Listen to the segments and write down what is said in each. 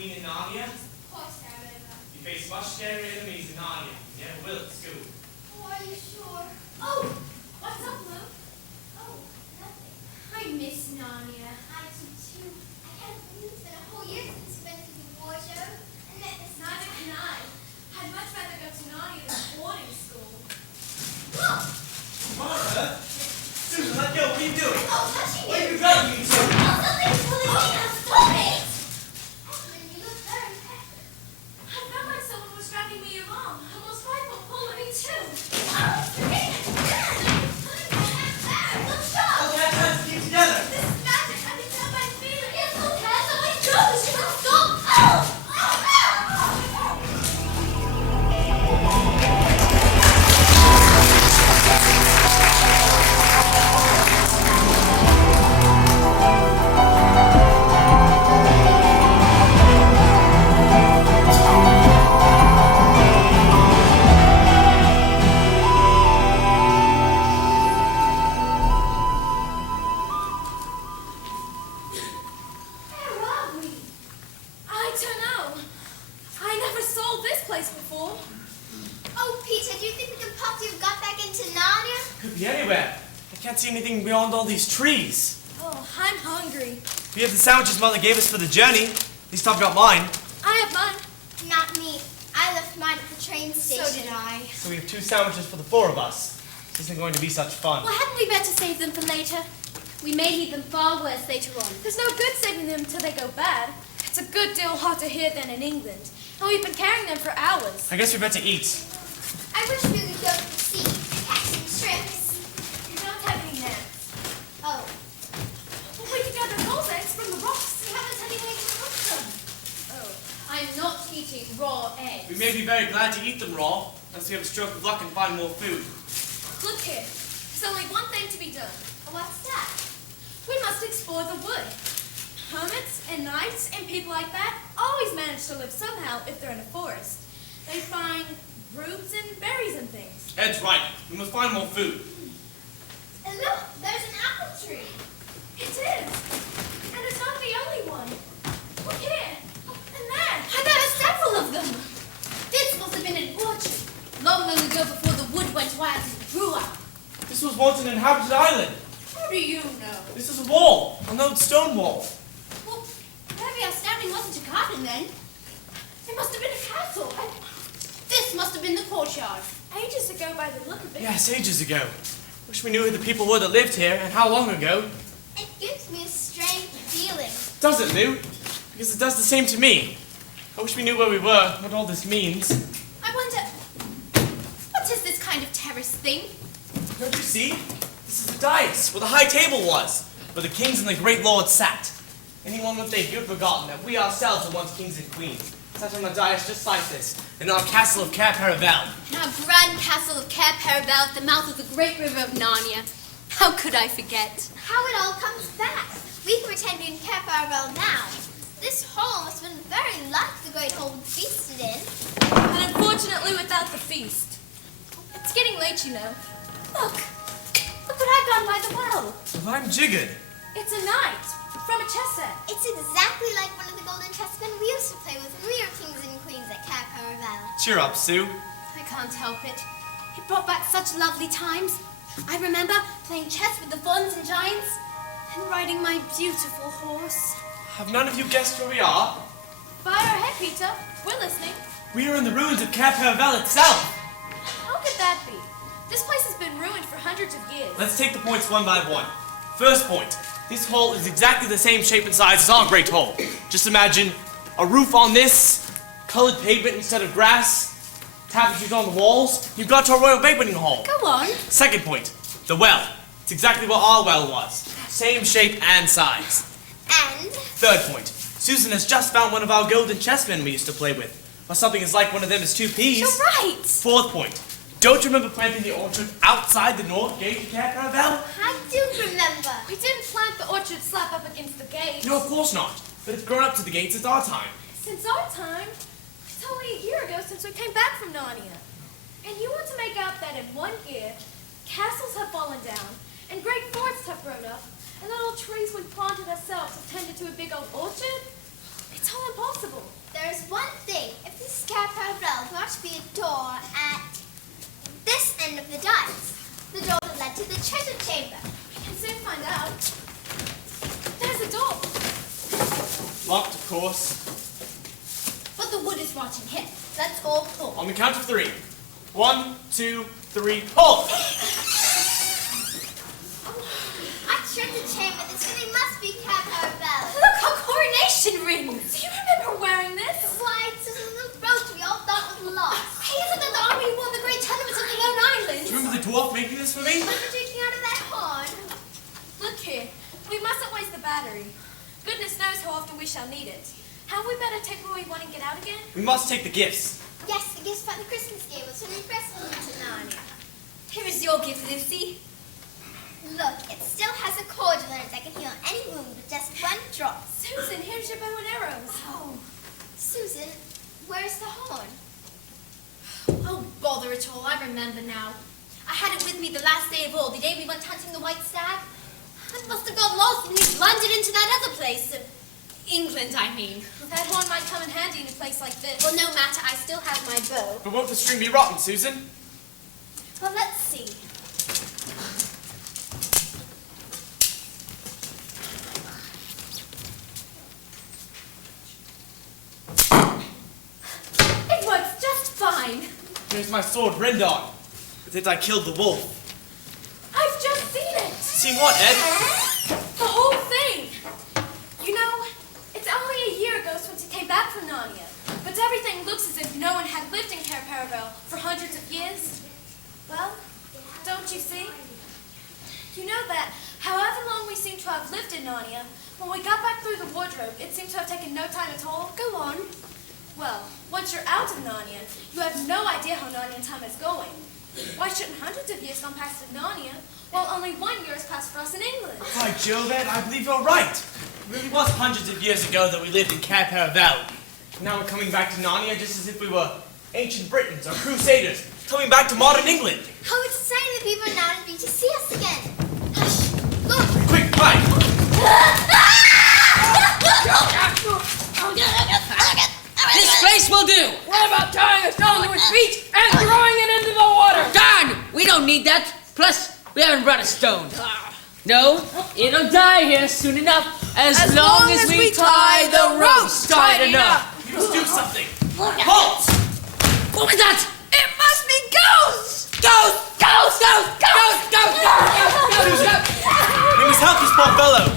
queen in Narnia? Of course I remember. You face much scarier enemies in Narnia. You never will at school. Oh, are you sure? Oh! What's up, Lou? Oh, nothing. I miss Narnia. I do too. I can't believe it's been a whole year since we went to the war show. And then neither can I. I'd much rather go to Narnia than boarding school. Look! Mara! Susan, let go. What are you doing? Oh, touching you! Where are you going, you two? Oh, something's pulling me out. Stop it! Aslan, you look very peppered. I felt like someone was dragging me along. Almost right for pulling me too. Oh, it's great! Let's stop! All cats have to keep together. This is magic. I can tell by feeling. It's okay, so let go! She will stop! Oh! Where are we? I don't know. I never saw this place before. Oh, Peter, do you think we can possibly have got back into Narnia? Could be anywhere. I can't see anything beyond all these trees. Oh, I'm hungry. We have the sandwiches Mother gave us for the journey. At least I've got mine. I have mine. Not me. I left mine at the train station. So did I. So we have 2 sandwiches for the 4 of us. This isn't going to be such fun. Well, hadn't we better save them for later? We may need them far worse later on. There's no good saving them till they go bad. It's a good deal hotter here than in England. And we've been carrying them for hours. I guess we better eat. I wish we could go to the sea, catch some shrimps. We don't have any nets. Oh, Well, we could gather those eggs from the rocks. we haven't any way to cook them. Oh, I'm not eating raw eggs. We may be very glad to eat them raw, unless we have a stroke of luck and find more food. Look here. There's only one thing to be done. What's that? We must explore the wood. Hermits and knights and people like that always manage to live somehow if they're in a forest. They find roots and berries and things. Ed's right. We must find more food. And look, there's an apple tree. It is. And it's not the only one. Look here. And there. And there are several of them. This must have been an orchard, long ago before the wood went wild and grew up. This was once an inhabited island. How do you know? This is a wall. An old stone wall. Well, maybe our standing wasn't a garden then. It must have been a castle. And this must have been the courtyard. Ages ago by the look of it. Yes, ages ago. Wish we knew who the people were that lived here and how long ago. It gives me a strange feeling. Does it, Lou? Because it does the same to me. I wish we knew where we were, what all this means. I wonder, what is this kind of terrace thing? Don't you see? This is the dais, where the high table was, where the kings and the great lords sat. Anyone would think you'd forgotten that we ourselves were once kings and queens, sat on a dais just like this, in our castle of Cair Paravel. In our grand castle of Cair Paravel at the mouth of the great river of Narnia. How could I forget? How it all comes back. We can pretend we're in Cair Paravel now. This hall must have been very like the great hall we feasted in. But unfortunately without the feast. It's getting late, you know. Look what I've done by the well. Well, I'm jiggered. It's a knight from a chess set. It's exactly like one of the golden chessmen we used to play with when we were kings and queens at Cair Paravel. Cheer up, Sue. I can't help it. It brought back such lovely times. I remember playing chess with the fawns and giants and riding my beautiful horse. Have none of you guessed where we are? Fire ahead, Peter. We're listening. We are in the ruins of Cair Paravel itself. How could that be? This place has been ruined for hundreds of years. Let's take the points one by one. First point. This hall is exactly the same shape and size as our great hall. Just imagine a roof on this, colored pavement instead of grass, tapestries on the walls. You've got our royal banqueting hall. Go on. Second point. The well. It's exactly what our well was. Same shape and size. And? Third point. Susan has just found one of our golden chessmen we used to play with. Or something as like one of them as 2 peas. You're right. Fourth point. Don't you remember planting the orchard outside the north gate of Cair Paravel? I do remember. We didn't plant the orchard slap up against the gate. No, of course not. But it's grown up to the gates since our time. Since our time? It's only a year ago since we came back from Narnia. And you want to make out that in 1 year, castles have fallen down, and great forests have grown up, and little trees we planted ourselves have turned into a big old orchard? It's It's all impossible. There's one thing. If this is Caspian, there must be a door at this end of the dice. The door that led to the treasure chamber. We can soon find out. There's a door. Locked, of course. But the wood is rotting here. Let's all pull. On the count of 3. 1, 2, 3, pull! I tried the chamber. This really must be Caspian. Look, a coronation ring. Do you remember wearing this? Why, it's a little brooch we all thought was lost. Hey, isn't that the army who won the great tournaments of the Lone Islands? Do you remember the dwarf making this for me? Remember drinking out of that horn? Look here, we mustn't waste the battery. Goodness knows how often we shall need it. Hadn't we better take what we want and get out again? We must take the gifts. Yes, the gifts Father Christmas gave us when we first moved to Narnia. Here is your gift, Lucy. Look, it still has a cordial in it that can heal any wound with just one drop. Susan, here's your bow and arrows. Oh, Susan, where's the horn? Oh, bother it all, I remember now. I had it with me the last day of all, the day we went hunting the white stag. I must have got lost and we blundered into that other place. England, I mean. That horn might come in handy in a place like this. Well, no matter, I still have my bow. But won't the string be rotten, Susan? Well, let's see. It works just fine. Here's my sword, Rendon. With it I killed the wolf. I've just seen it. Seen what, Ed? The whole thing. You know, it's only a year ago since we came back from Narnia, but everything looks as if no one had lived in Cair Paravel for hundreds of years. Well, don't you see? You know that, however long we seem to have lived in Narnia, when we got back through the wardrobe, it seemed to have taken no time at all. Go on. Well, once you're out of Narnia, you have no idea how Narnian time is going. Why shouldn't hundreds of years gone past in Narnia, while only 1 year has passed for us in England? By Jove, Ed, I believe you're right. It really was hundreds of years ago that we lived in Cair Paravel. Now we're coming back to Narnia just as if we were ancient Britons or crusaders, coming back to modern England. How exciting the people are now to be to see us again. Hush, look. Quick, hide. This place will do. What about tying a stone to its feet and throwing it into the water? Darn! We don't need that. Plus, we haven't brought a stone. No, it'll die here soon enough. As long as we tie the ropes tight enough. We must do something. Halt! What was that? It must be ghosts! Ghost! Ghost! Ghost! Ghost! Ghost! Susan, we must help this poor fellow.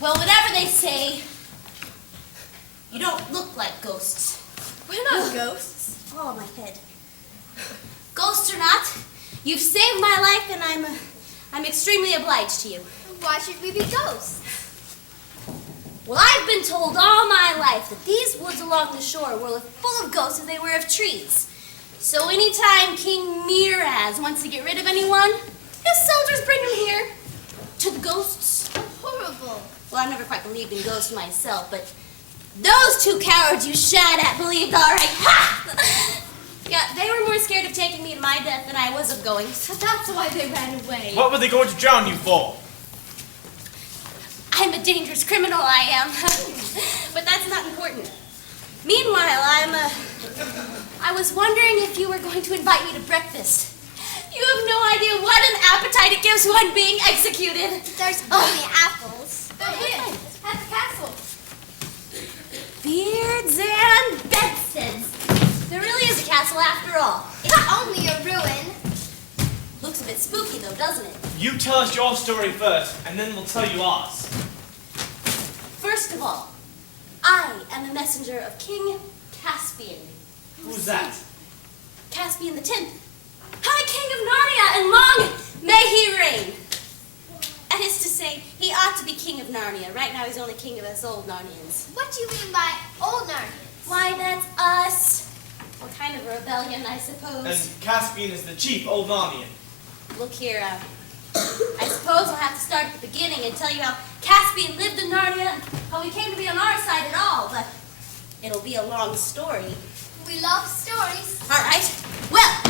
Well, whatever they say, You don't look like ghosts. we're not ghosts. Oh, my head. Ghosts or not, you've saved my life, and I'm extremely obliged to you. Why should we be ghosts? Well, I've been told all my life that these woods along the shore were full of ghosts as they were of trees. So anytime King Miraz wants to get rid of anyone, his soldiers bring him here to the ghosts. Horrible. Well, I've never quite believed in ghosts myself, but those two cowards you shot at believed all right. Ha! Yeah, they were more scared of taking me to my death than I was of going. So that's why they ran away. What were they going to drown you for? I'm a dangerous criminal, I am. But that's not important. Meanwhile, I was wondering if you were going to invite me to breakfast. You have no idea what an appetite it gives one being executed. There's only apples. They're here, at the castle. Beards and bedsteads. There really is a castle after all. It's only a ruin. Looks a bit spooky though, doesn't it? You tell us your story first, and then we'll tell you ours. First of all, I am a messenger of King Caspian. Who's that? Caspian the 10th, High King of Narnia, and long may he reign. That is to say, he ought to be King of Narnia. Right now, he's only King of us old Narnians. What do you mean by old Narnians? Why, that's us. What kind of a rebellion, I And suppose. Caspian is the chief old Narnian. Look here, I suppose I'll have to start at the beginning and tell you how Caspian lived in Narnia and how he came to be on our side at all, but it'll be a long story. We love stories. All right. Well,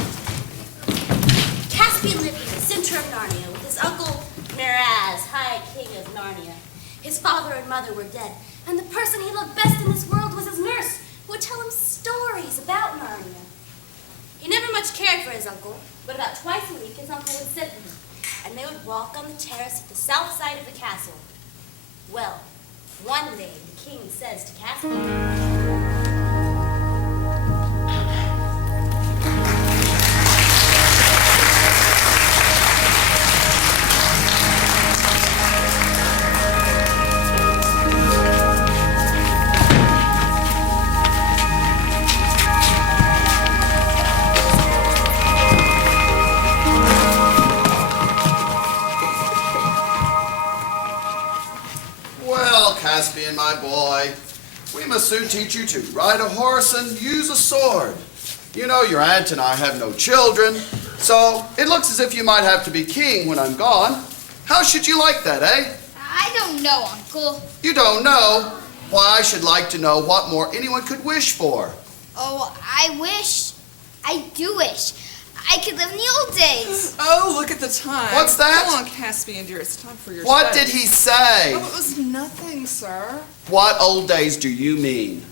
His father and mother were dead, and the person he loved best in this world was his nurse, who would tell him stories about Narnia. He never much cared for his uncle, but about twice a week his uncle would sit with him, and they would walk on the terrace at the south side of the castle. Well, one day the king says to Caspian, Well, Caspian, my boy, we must soon teach you to ride a horse and use a sword. You know, your aunt and I have no children, so it looks as if you might have to be king when I'm gone. How should you like that, eh? I don't know, Uncle. You don't know? Why, I should like to know what more anyone could wish for. Oh, I do wish I could live in the old days. Oh, look at the time. What's that? Go on, Caspian, dear. It's time for your What studies. did he say? Oh, it was nothing, sir. What old days do you mean?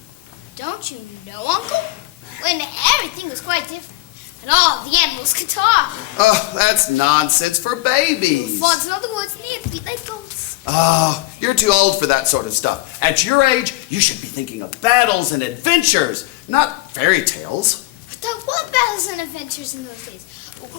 Don't you know, Uncle? When everything was quite different. And all the animals could talk. Oh, that's nonsense for babies. Fawns in all the woods and they had feet like goats. Oh, you're too old for that sort of stuff. At your age, you should be thinking of battles and adventures, not fairy tales. But what battles and adventures in those days?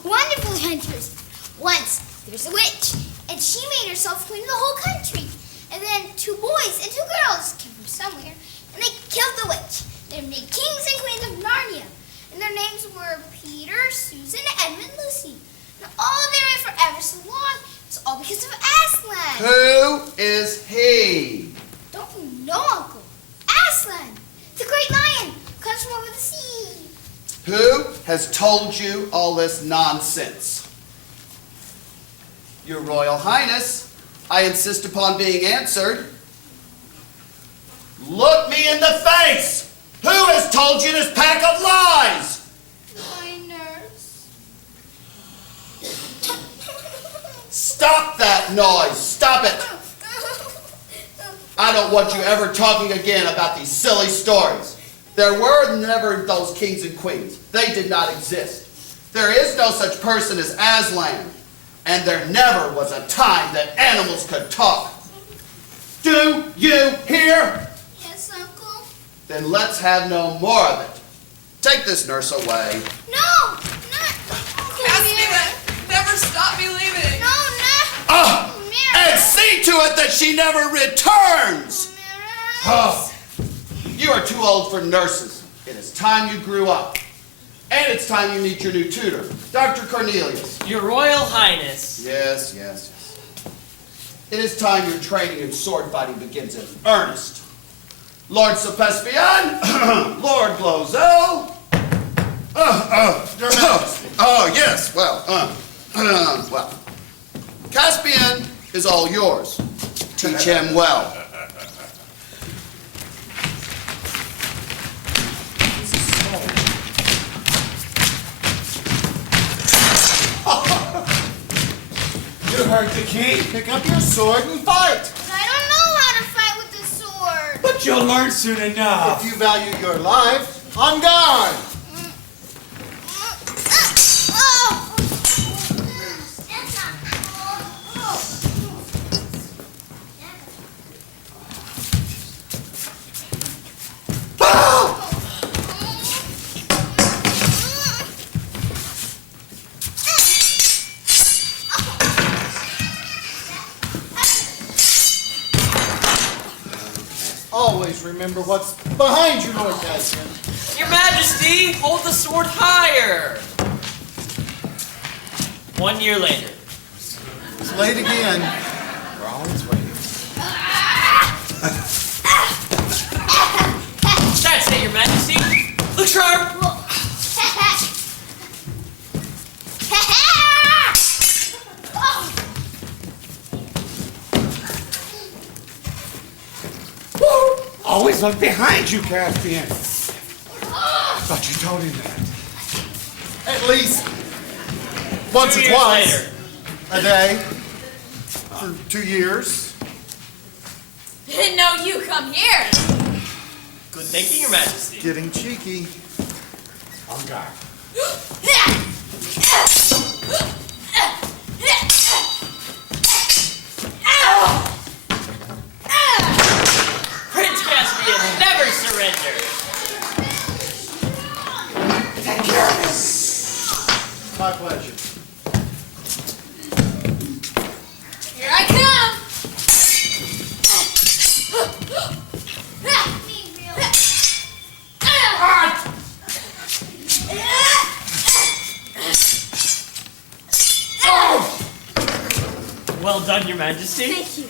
Wonderful adventures. Once, there's a witch, and she made herself queen of the whole country. And then 2 boys and 2 girls came from somewhere, and they killed the witch. They were made kings and queens of Narnia. And their names were Peter, Susan, Edmund, Lucy. And all they were forever so long. It's all because of Aslan. Who is he? Don't you know, Uncle? Aslan, the great lion, comes from over the sea. Who has told you all this nonsense? Your Royal Highness, I insist upon being answered. Look me in the face! Who has told you this pack of lies? My nurse. Stop that noise! Stop it! I don't want you ever talking again about these silly stories. There were never those kings and queens. They did not exist. There is no such person as Aslan. And there never was a time that animals could talk. Do you hear? Yes, Uncle. Then let's have no more of it. Take this nurse away. No, not Caspian, never stop believing. No, And see to it that she never returns. Oh, you are too old for nurses. It is time you grew up. And it's time you meet your new tutor, Dr. Cornelius. Your Royal Highness. Yes. It is time your training in sword fighting begins in earnest. Lord Caspian, Lord Glozell. Your Majesty. Oh, yes, well. Caspian is all yours. Teach him well. You heard the king. Pick up your sword and fight. But I don't know how to fight with the sword. But you'll learn soon enough. If you value your life, on guard. Oh! That's not cool. Always remember what's behind you, Lord Caspian. Your Majesty, hold the sword higher. 1 year later. It's late again. We're always waiting. That's it, Your Majesty. Look sharp. Always look behind you, Caspian. But you told him that. At least once 2 or years twice later. a day for 2 years. Didn't know you come here. Good thinking, Your Majesty. Getting cheeky. On guard. Prince Caspian, never surrender. Take care of this. My pleasure. Here I come. Well done, Your Majesty. Thank you.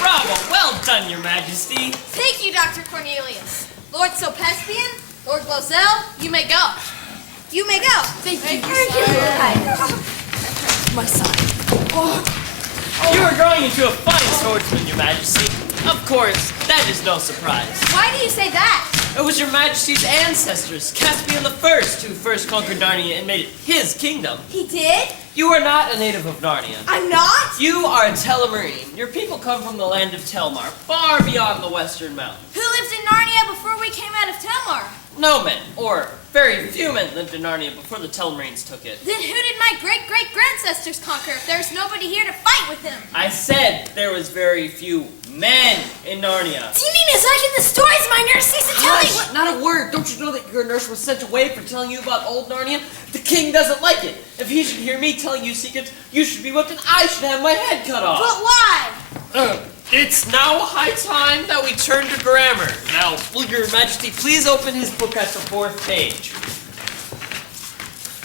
Bravo! Well done, Your Majesty. Thank you, Dr. Cornelius. Lord Caspian, Lord Glozell, you may go. You may go. Thank you. My son. You are growing into a fine swordsman, Your Majesty. Of course, that is no surprise. Why do you say that? It was Your Majesty's ancestors, Caspian the First, who first conquered Narnia and made it his kingdom. He did? You are not a native of Narnia. I'm not? You are a Telmarine. Your people come from the land of Telmar, far beyond the western mountains. Who lived in Narnia before we came out of Telmar? No men, or very few men, lived in Narnia before the Telmarines took it. Then who did my great-great-grandcestors conquer if there's nobody here to fight with them? I said there was very few men in Narnia. Do you mean it's like in the stories my nurse used to tell me? Hush! Not a word! Don't you know that your nurse was sent away for telling you about old Narnia? The king doesn't like it. If he should hear me telling you secrets, you should be whipped and I should have my head cut off. But why? It's now high time that we turn to grammar. Now, will Your Majesty please open his book at the 4th page.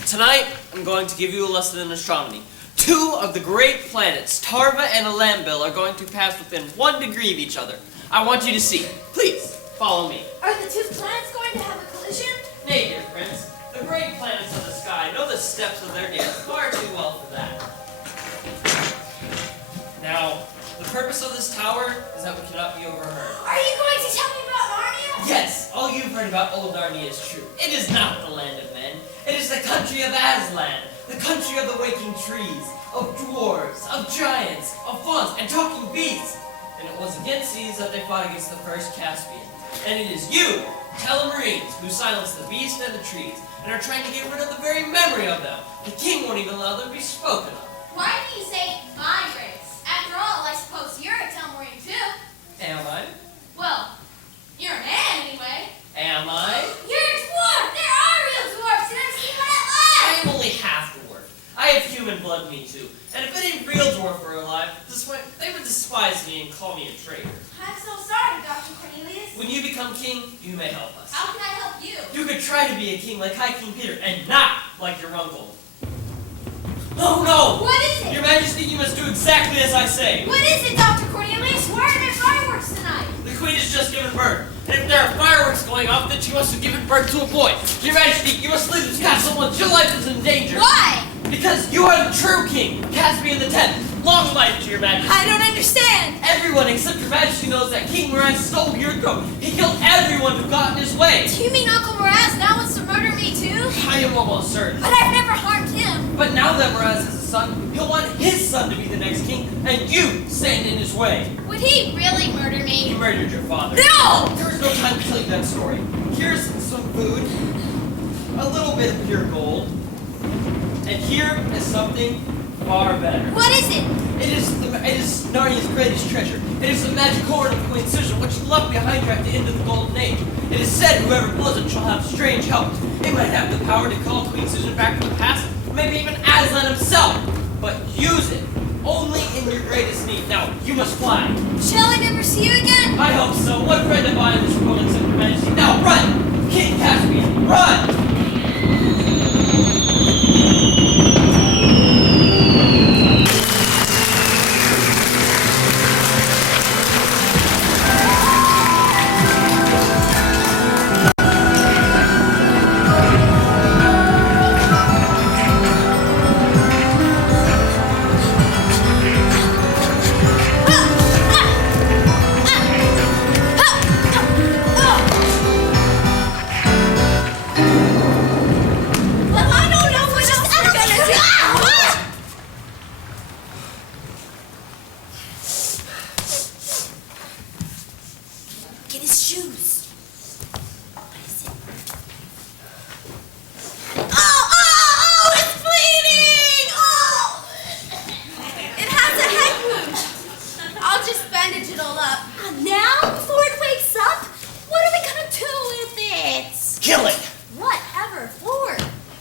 Tonight, I'm going to give you a lesson in astronomy. 2 of the great planets, Tarva and Alambil, are going to pass within 1 degree of each other. I want you to see. Please, follow me. Are the 2 planets going to have a collision? Nay, dear friends, the great planets of the sky know the steps of their dance far too well for that. Now, the purpose of this tower is that we cannot be overheard. Are you going to tell me about Narnia? Yes, all you've heard about old Narnia is true. It is not the land of men. It is the country of Aslan, the country of the waking trees, of dwarves, of giants, of fauns, and talking beasts. And it was against these that they fought against the first Caspian. And it is you, Telmarines, who silence the beasts and the trees, and are trying to get rid of the very memory of them. The king won't even allow them to be spoken of. Why do you say my race? After all, I suppose you're a Telmarine too. Am I? Well, you're a man anyway. Am I? You're a dwarf! There are real dwarfs, and I've seen one at life! I am only half dwarf. I have human blood in me too. And if any real dwarf were alive, they would despise me and call me a traitor. I'm so sorry, Dr. Cornelius. When you become king, you may help us. How can I help you? You could try to be a king like High King Peter, and not like your uncle. Oh no! What is it? Your Majesty, you must do exactly as I say. What is it, Dr. Cornelius? Why are there fireworks tonight? The queen has just given birth. And if there are fireworks going off, then she must have given birth to a boy. Your Majesty, you must leave this castle once your life is in danger. Why? Because you are the true king, Caspian the 10th. Long life to your Majesty. I don't understand. Everyone except your Majesty knows that King Miraz stole your throne. He killed everyone who got in his way. Do you mean Uncle Miraz now wants to murder me too? I am almost certain. But I've never harmed him. But now that Miraz has a son, he'll want his son to be the next king, and you stand in his way. Would he really murder He me? murdered your father. No! There is no time to tell you that story. Here's some food, a little bit of pure gold, and here is something far better. What is it? It is Narnia's greatest treasure. It is the magic horn of Queen Susan, which left behind her at the end of the Golden Age. It is said whoever blows it shall have strange help. It might have the power to call Queen Susan back to the past, maybe even Aslan himself. But use it only in your greatest need. Now, you must fly. Shall I never see you again? I hope so. What friend of mine in this world except your Majesty? Now, run! King Caspian, run! Kill it! Whatever for?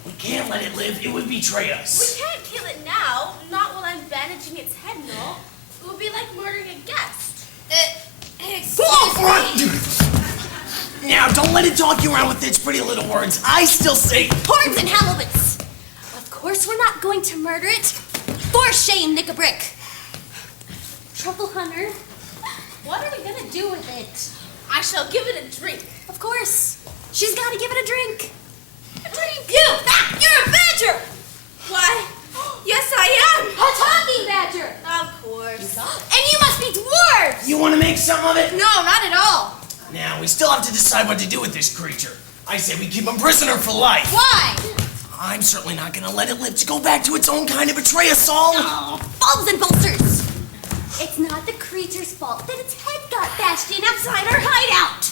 We can't let it live. It would betray us. We can't kill it now, not while I'm bandaging its head and all. It would be like murdering a guest. Now, don't let it talk you around with its pretty little words. I still say... Horns and halibuts! Of course we're not going to murder it. For shame, Nick-a-Brick. Truffle Hunter, what are we gonna do with it? I shall give it a drink. Of course. She's gotta give it a drink. A drink? You're a badger! Why? Yes, I am. A talking badger! Of course. And you must be dwarves! You want to make some of it? No, not at all. Now, we still have to decide what to do with this creature. I say we keep him prisoner for life. Why? I'm certainly not gonna let it live to go back to its own kind and betray us all. Oh, bulbs and bolsters! It's not the creature's fault that its head got bashed in outside our hideout.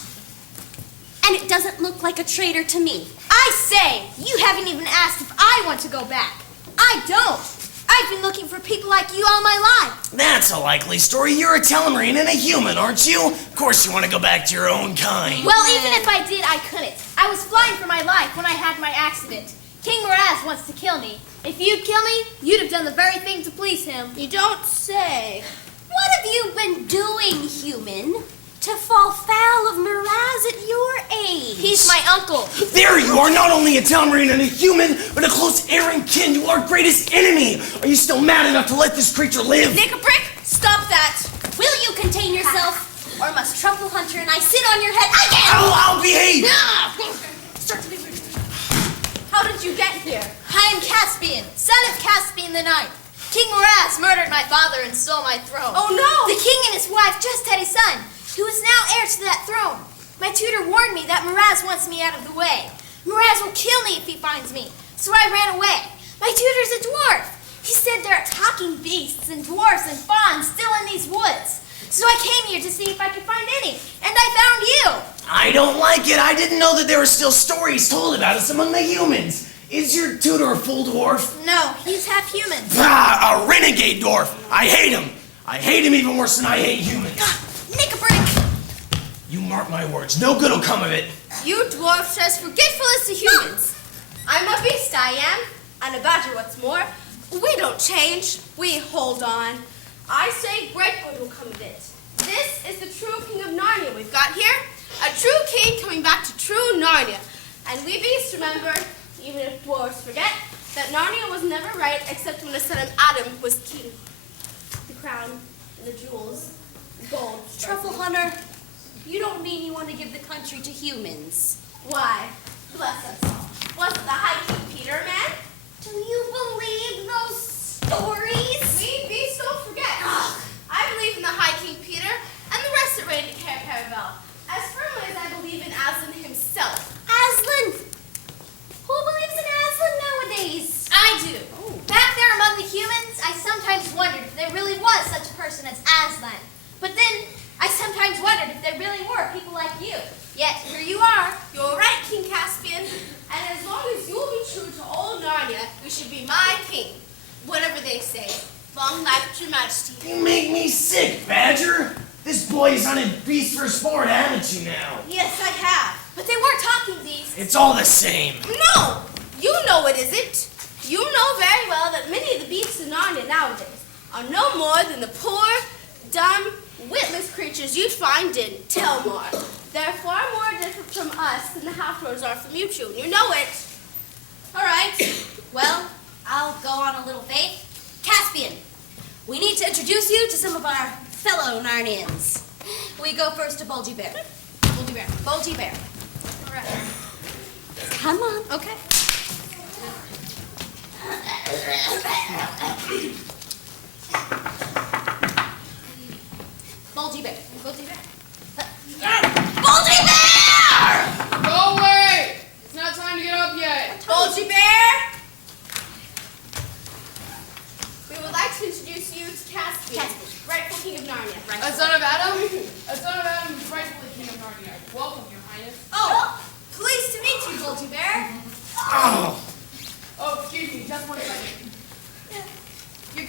And it doesn't look like a traitor to me. I say, you haven't even asked if I want to go back. I don't. I've been looking for people like you all my life. That's a likely story. You're a Telmarine and a human, aren't you? Of course you want to go back to your own kind. Well, even if I did, I couldn't. I was flying for my life when I had my accident. King Miraz wants to kill me. If you'd kill me, you'd have done the very thing to please him. You don't say. What have you been doing, human, to fall foul of Miraz at your age? He's my uncle. There you are, not only a Telmarine and a human, but a close heir and kin to our greatest enemy. Are you still mad enough to let this creature live? Nick-a-Brick, stop that. Will you contain yourself? Or must Truffle Hunter and I sit on your head again? I'll behave. Start to be rude. How did you get here? I am Caspian, son of Caspian the Ninth. King Miraz murdered my father and stole my throne. Oh, no! The king and his wife just had a son, who is now heir to that throne. My tutor warned me that Miraz wants me out of the way. Miraz will kill me if he finds me, so I ran away. My tutor's a dwarf. He said there are talking beasts and dwarfs and fauns still in these woods. So I came here to see if I could find any, and I found you. I don't like it. I didn't know that there were still stories told about us among the humans. Is your tutor a full dwarf? No, he's half human. Ah, a renegade dwarf. I hate him. I hate him even worse than I hate humans. Nick-a-Brick. You mark my words. No good will come of it. You dwarfs are as forgetful as the humans. I'm a beast, I am. And a badger, what's more. We don't change. We hold on. I say great good will come of it. This is the true king of Narnia we've got here. A true king coming back to true Narnia. And we beasts remember, even if dwarves forget, that Narnia was never right except when the son of Adam was king. The crown, the jewels, gold. Truffle Hunter, you don't mean you want to give the country to humans. Why? Bless us all. Wasn't the High King Peter, man? Do you believe those stories? We beasts don't forget. I believe in the High King Peter and the rest that reigned at Caspian as firmly as I believe in Aslan himself. Aslan! Who believes in Aslan nowadays? I do. Back there among the humans, I sometimes wondered if there really was such a person as Aslan. But then, I sometimes wondered if there really were people like you. Yet, here you are. You're right, King Caspian. And as long as you'll be true to old Narnia, you should be my king. Whatever they say. Long life to your majesty. You make me sick, Badger. This boy is on a beast for sport, haven't you now? Yes, I have. But they weren't talking beasts. It's all the same. No! You know it isn't. You know very well that many of the beasts in Narnia nowadays are no more than the poor, dumb, witless creatures you'd find in Telmar. They're far more different from us than the half-dwarves are from you two, and you know it. All right. Well, I'll go on a little faith. Caspian, we need to introduce you to some of our fellow Narnians. We go first to Bulgy Bear. Bulgy Bear. Bulgy Bear. All right. Come on. Okay. Bulgy Bear. Bulgy Bear. Bulgy Bear! Go away! It's not time to get up yet. Bulgy Bear! We would like to introduce you to Caspian, rightful king of Narnia. A son of Adam? A son of Adam is rightfully king of Narnia. Welcome, your highness. Oh, pleased to meet you, Bulgy Bear. Oh, Oh, excuse me, just 1 second. You're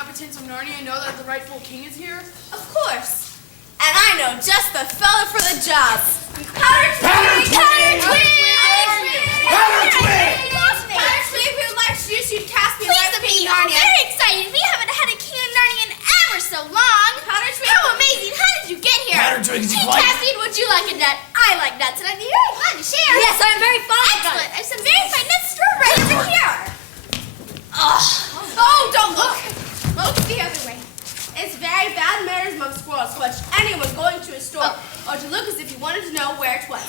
inhabitants of Narnia know that the rightful king is here? Of course. And I know just the fella for the job. Powder Twig! Powder Twig! Powder Twig, we would like to introduce you to Caspian. Pleased to meet you. I'm very excited. We haven't had a king of Narnia in ever so long. Powder Twig. How amazing. How did you get here? Powder Twig, did you Hey, like- Caspian, would you like a nut? I like nuts, and I'd be very glad to share. Yes, I'm very fond of Excellent. nuts. I have some very fine nuts stored right over here. Oh, don't look. Look the other way. It's very bad manners among squirrels to watch anyone going to a store or to look as if you wanted to know where it was.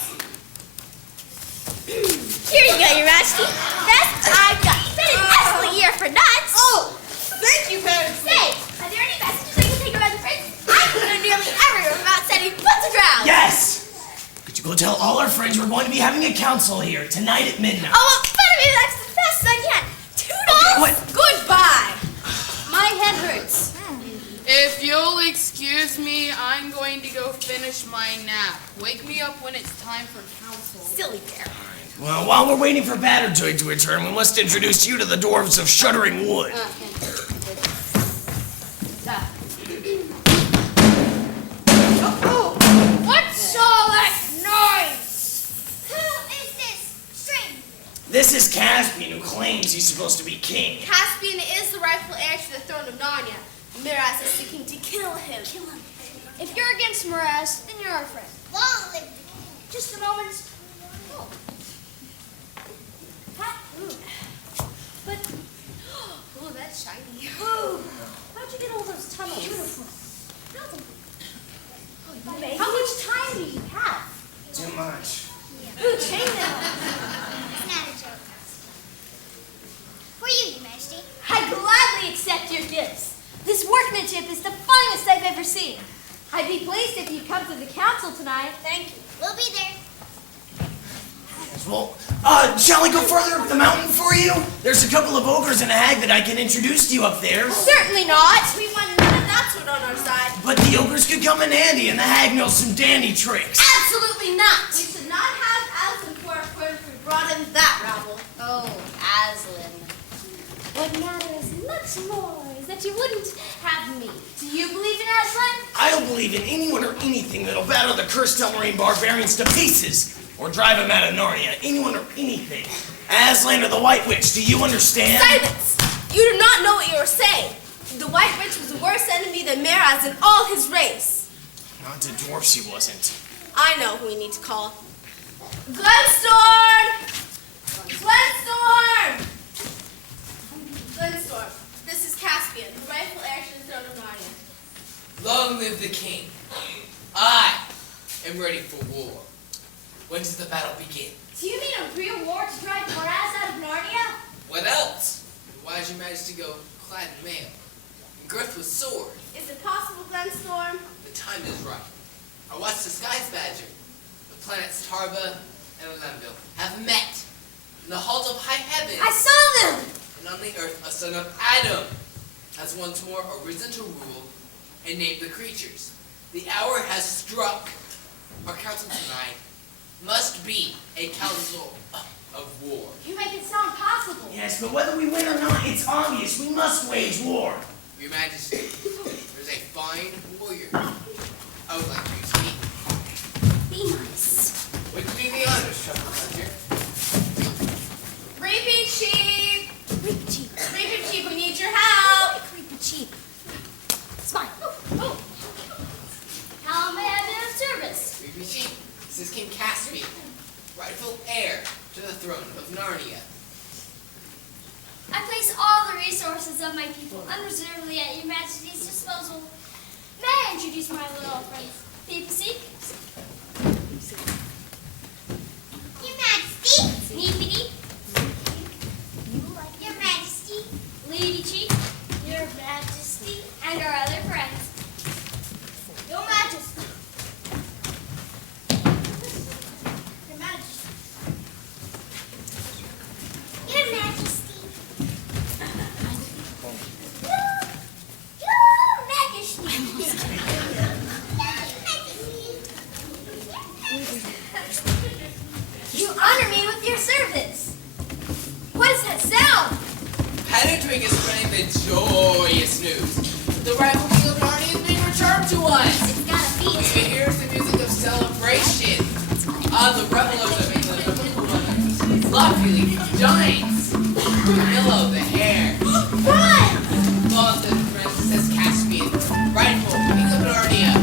Here you go, Your Majesty. Best I've got. It's been an excellent year for nuts. Oh, thank you, Pevensies. Say, are there any messages I can take around the friends? I can go nearly everywhere without setting foot to ground. Yes! Could you go tell all our friends we're going to be having a council here tonight at midnight? Oh, well, maybe that's the best I can. Toodles! What? Goodbye. My head hurts. If you'll excuse me, I'm going to go finish my nap. Wake me up when it's time for council. Silly bear. Well, while we're waiting for Powder Twig to return, we must introduce you to the dwarves of Shuddering Wood. What's all that noise? Who is this stranger? This is Caspian, who claims he's supposed to be king. Caspian is the rightful heir to the throne of Narnia. Miraz is seeking to kill him. If you're against Miraz, then you're our friend. Long live the king. Just a moment. Oh. But, Oh, that's shiny. how'd you get all those tunnels? Beautiful. How much time do you have? Too much. It's not a joke. For you, Your Majesty. I gladly accept your gifts. This workmanship is the finest I've ever seen. I'd be pleased if you'd come to the council tonight. Thank you. We'll be there. Well, shall I go further up the mountain for you? There's a couple of ogres and a hag that I can introduce to you up there. Certainly not. We want none of that sort on our side. But the ogres could come in handy, and the hag knows some dandy tricks. Absolutely not. We should not have Aslan for our friend if we brought in that rabble. Oh, Aslan. What matters much more is that you wouldn't have me. Do you believe in Aslan? I don't believe in anyone or anything that'll batter the cursed Elmarine barbarians to pieces, or drive them out of Narnia. Anyone or anything. Aslan or the White Witch, do you understand? Silence! You do not know what you are saying. The White Witch was a worse enemy than Miraz and all his race. Not to dwarfs he wasn't. I know who we need to call. Glenstorm! Glenstorm! Glenstorm, this is Caspian, the rightful heir to the throne of Narnia. Long live the king. I am ready for war. When does the battle begin? Do you mean a real war to drive Miraz out of Narnia? What else? Why did your majesty go clad in mail? And girth with sword? Is it possible, Glenstorm? The time is right. I watched the skies badger. The planets Tarba and Lembil have met in the halls of high heaven. I saw them! And on the earth a son of Adam has once more arisen to rule and name the creatures. The hour has struck. Our council tonight must be a council of war. You make it sound possible. Yes, but whether we win or not, it's obvious. We must wage war. Your Majesty, there's a fine warrior I would like you to meet. Be nice. Would you do the honors, Shuffle Hunter? Reaping sheep! Creepy cheap. Reaping sheep, we need your help! Creepy cheap. Smile. Oh. How may I be of service? Creepy sheep, this is King Caspian, rightful heir to the throne of Narnia. I place all the resources of my people unreservedly at your majesty's disposal. May I introduce my little friend, Pevensies? Your majesty. Sneepity. Your majesty. Lady Chief. Your majesty. And our other friends. Your majesty. Your majesty. Your majesty. You honor me with your service. What is that sound? Pattern Twig is spreading the joyous news fluffy giants. Camillo the hare. Run! Boston Princess Caspian. Rightful King of Narnia.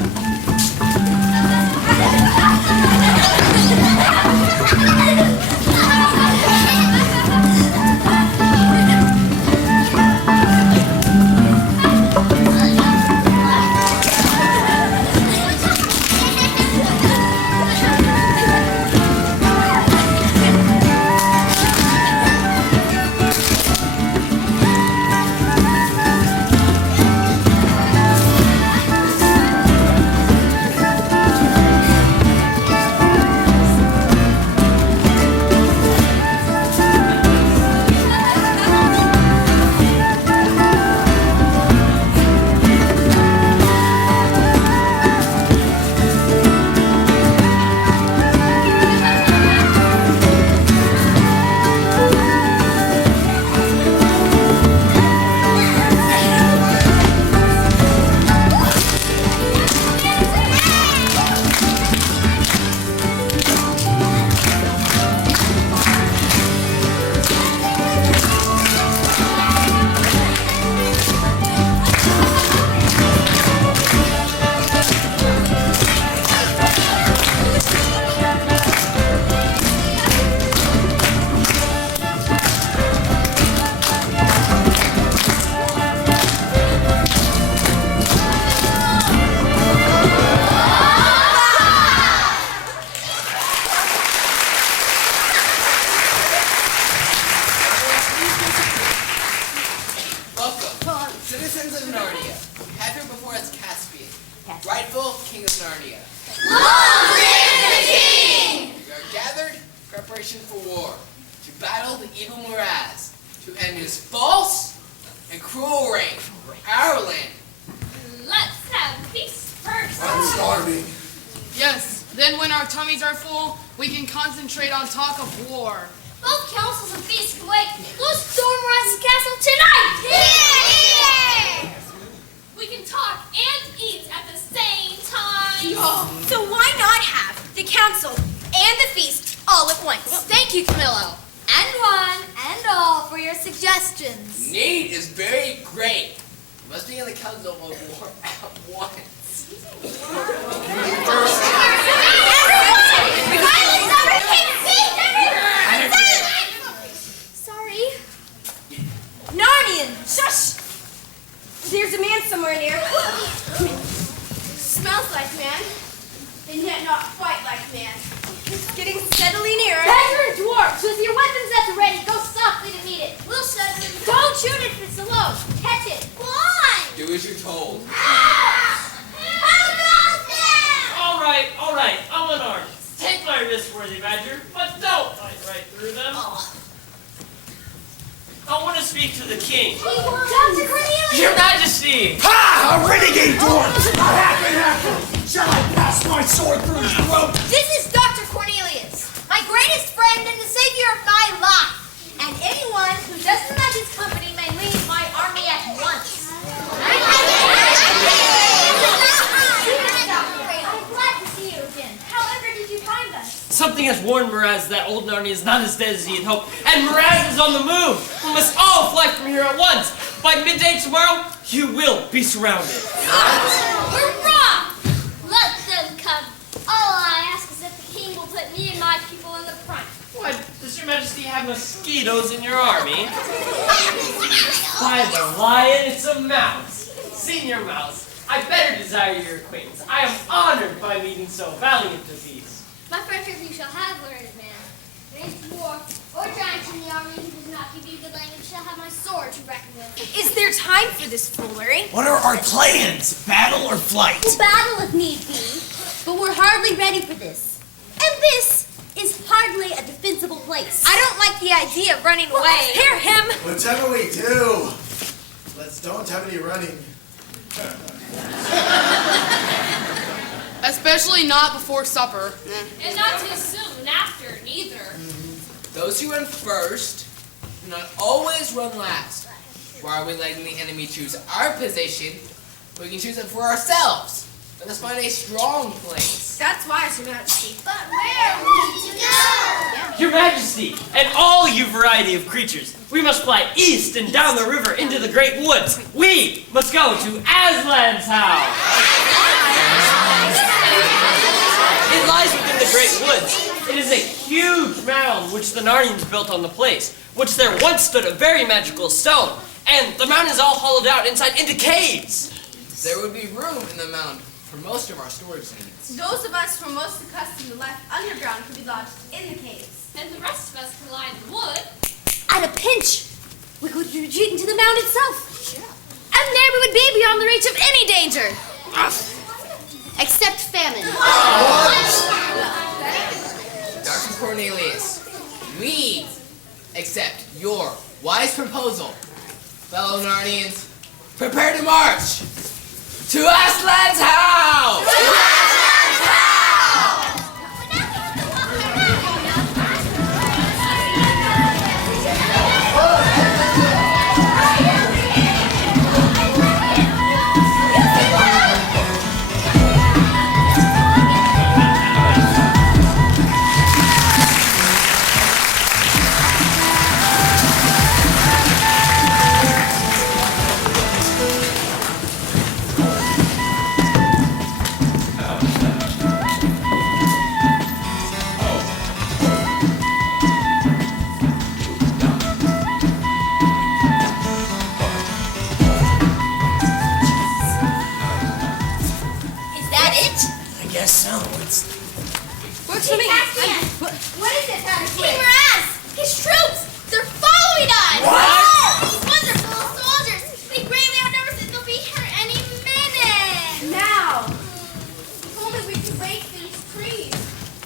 Citizens of Narnia, have here before us Caspian, rightful King of Narnia. Long live the king! We are gathered in preparation for war, to battle the evil Miraz, to end his false and cruel reign over our land. Let's have feast first. I'm starving. Yes, then when our tummies are full, we can concentrate on talk of war. Both councils and feasts can wait. Let's storm Miraz's castle tonight. Yeah! We can talk and eat at the same time. So why not have the council and the feast all at once? Thank you, Camillo. And one and all for your suggestions. Need is very great. Must be in the council of war at once. Sorry. Narnian, shush! There's a man somewhere near. Smells like man, and yet not quite like man. It's getting steadily nearer. Badger and dwarves, with your weapons at the ready, go softly to meet it. We'll set it. Don't shoot it if it's alone. Catch it. Why? Do as you're told. All right, I'm an artist. Take my wrist, worthy Badger, but don't fight right through them. I want to speak to the king. Dr. Cornelius! Your Majesty! Ha! A renegade dwarf! Shall I pass my sword through his throat? This is Dr. Cornelius, my greatest friend and the savior of my life. And anyone who doesn't like his company may leave my army at once. I'm glad to see you again. However did you find us? Something has warned Miraz that old Narnia is not as dead as he had hoped, and Miraz is on the move. We must all fly from here at once. By midday tomorrow, you will be surrounded. Hurrah! Let them come. All I ask is that the king will put me and my people in the front. What? Does your Majesty have mosquitoes in your army? By the lion, it's a mouse. Senior Mouse, I better desire your acquaintance. I am honored by meeting so valiant a piece. My friendship you shall have, learned man. There is war or giant in the army who does not give you good language shall have my sword to reckon with. Is there time for this foolery? What are our plans? Battle or flight? We'll battle if need be, but we're hardly ready for this. And this is hardly a defensible place. I don't like the idea of running away. Hear him! Whatever we do, let's don't have any running. Especially not before supper. And not too soon after, neither. Those who run first do not always run last. Why are we letting the enemy choose our position? We can choose it for ourselves. Let us find a strong place. place. That's wise, Your Majesty. But where are we to go? Your Majesty, and all you variety of creatures, we must fly east and down the river into the great woods. We must go to Aslan's house. It lies within the great woods. It is a huge mound which the Narnians built on the place, which there once stood a very magical stone, and the mound is all hollowed out inside into caves. There would be room in the mound for most of our storage needs. Those of us who are most accustomed to life underground could be lodged in the caves. And the rest of us can lie in the wood. At a pinch, we could retreat into the mound itself. And there we would be beyond the reach of any danger. Except famine. Dr. Cornelius, we accept your wise proposal. Fellow Narnians, prepare to march to Aslan's house! Works for me. Caspian! What is it, Pevensies? King Miraz! His troops! They're following us! What? These wonderful soldiers! They greatly outnumber us and they'll be here any minute! Now, if only we could rake these trees.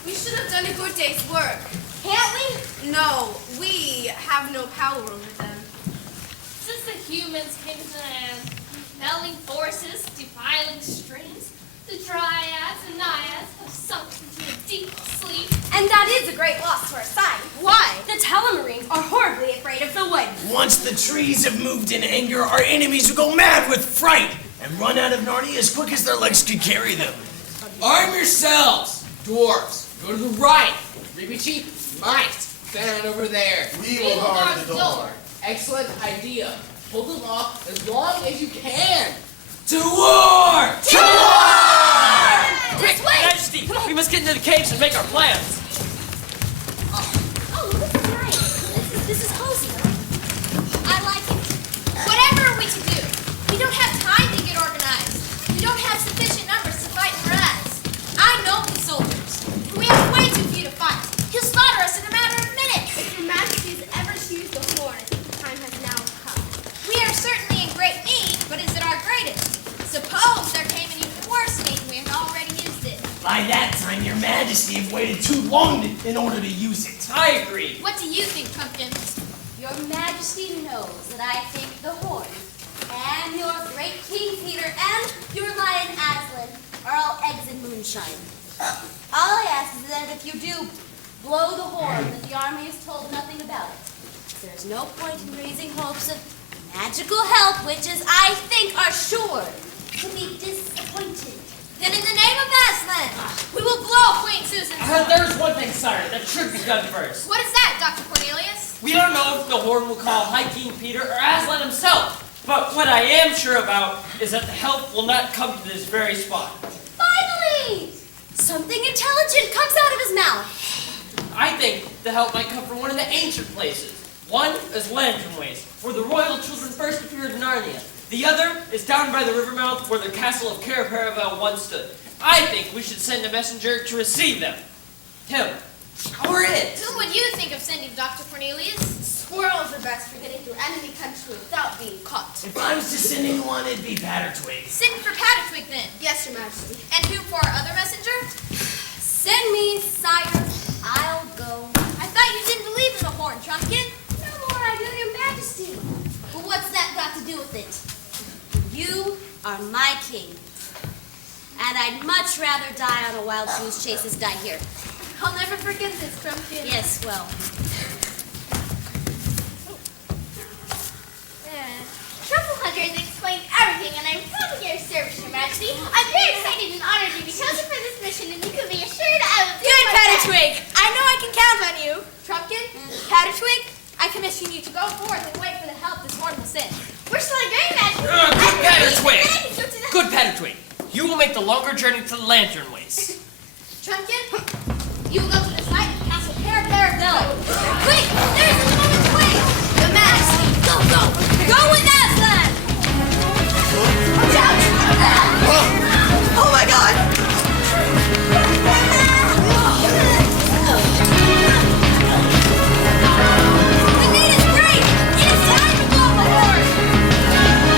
We should have done a good day's work. Can't we? No, we have no power over them. Since the humans came to land, felling forces, defiling streams, the dryads and naiads have sunk into a deep sleep. And that is a great loss to our side. Why? The Telemarines are horribly afraid of the wood. Once the trees have moved in anger, our enemies will go mad with fright and run out of Narnia as quick as their legs can carry them. Arm yourselves, dwarves. Go to the right. Ribichi, might stand over there. We will guard the door. Excellent idea. Hold them off as long as you can. To war! To war! Quick, way! Majesty, we must get into the caves and make our plans. Oh, this is nice. This is cozy. I like it. Whatever are we to do? We don't have time to get organized. We don't have sufficient numbers to fight Miraz. I know these soldiers. We have way too few to fight. He'll slaughter us in a matter of minutes. If Your Majesty has ever used the horn, the time has now come. We are certainly in great need, but is it our greatest? Suppose there came an even worse need and we had already used it. By that time, Your Majesty have waited too long in order to use it. I agree. What do you think, Pumpkin? Your Majesty knows that I think the horn and your great King Peter and your lion Aslan are all eggs and moonshine. All I ask is that if you do blow the horn, that the army is told nothing about it. There's no point in raising hopes of magical help, which, as I think, are sure to be disappointed. Then in the name of Aslan, we will blow Queen Susan's horn. There's one thing, sire, that should be done first. What is that, Dr. Cornelius? We don't know if the horn will call High King Peter or Aslan himself. But what I am sure about is that the help will not come to this very spot. Finally! Something intelligent comes out of his mouth. I think the help might come from one of the ancient places. One is Lantern Ways, where the royal children first appeared in Narnia. The other is down by the river mouth where the castle of Cair once stood. I think we should send a messenger to receive them. Him. Or it. Who would you think of sending, Dr. Cornelius? Squirrels are best for getting through enemy country without being caught. If I was to send anyone, it'd be Pattertwig. Send for Pattertwig then. Yes, Your Majesty. And who for our other messenger? Send me, sire. I'll go. I thought you didn't believe in the horn, Trumpkin. No more, I do, Your Majesty. But what's that got to do with it? You are my king. And I'd much rather die on a wild goose chase as die here. I'll never forget this, Trumpkin. Yes, well. Truffle Hunter has explained everything, and I'm proud of your service, Your Majesty. I'm very excited and honored to be chosen for this mission, and you can Twig, I commission you to go forth and wait for the help this horn will send. We're still in game match. Good Pattertwig! Good Pattertwig! You will make the longer journey to the lantern ways. Trumpkin, you will go to the site of Castle Parabellum. Quick, there's the moment's way. The mask. Go, go. Go with Aslan. Watch out. Oh my god! The need is great. It is time to blow the horn.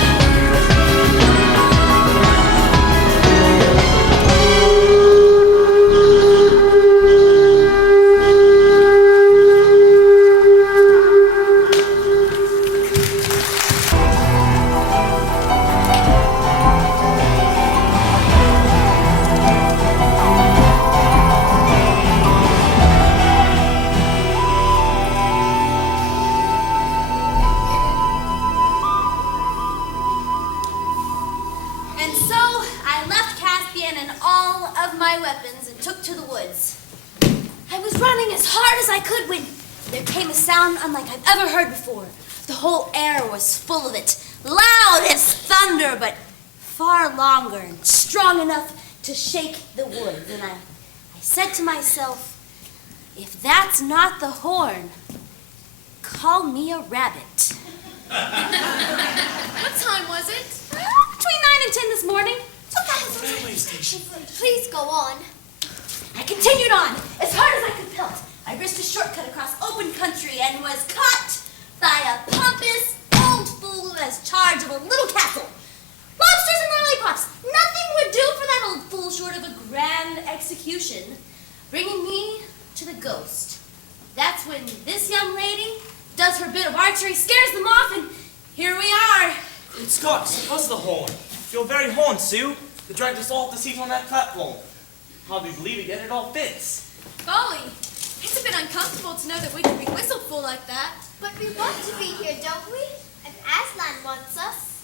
And so I left Caspian and all of my weapons and took to the woods. I was running as hard as I could when there came a sound unlike I've ever heard before. The whole air was full of it, loud as thunder, but far longer and strong enough to shake the woods. And I said to myself, if that's not the horn, call me a rabbit. What time was it? Between 9 and 10 this morning. Please go on. I continued on as hard as I could pelt. I risked a shortcut across open country and was caught by a pompous old fool who has charge of a little castle. Lobsters and lollipops. Nothing would do for that old fool short of a grand execution, bringing me to the ghost. That's when this young lady does her bit of archery, scares them off, and here we are. Great Scott, what's the horn? Your very horn, Sue. They dragged us all off the seat on that platform. Hardly believe it, yet it all fits. Golly, it's a bit uncomfortable to know that we can be whistled full like that. But we want to be here, don't we? If Aslan wants us.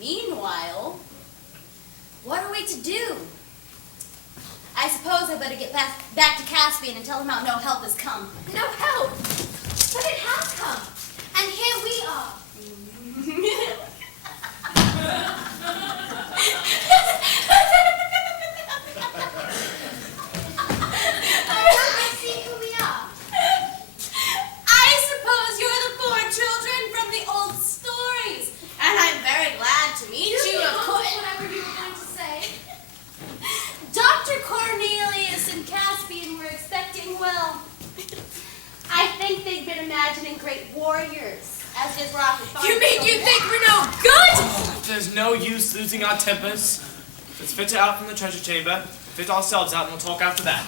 Meanwhile, what are we to do? I suppose I better get back to Caspian and tell him how no help has come. No help! But it has come. And here we are. See who we are. I suppose you're the four children from the old stories. And I'm very glad to meet you, of course. Whatever you were going to say. Dr. Cornelius and Caspian were expecting, well, I think they've been imagining great warriors, as did Rock and You mean you think we're no good? There's no use losing our tempers. Let's fit it out from the treasure chamber, fit ourselves out, and we'll talk after that.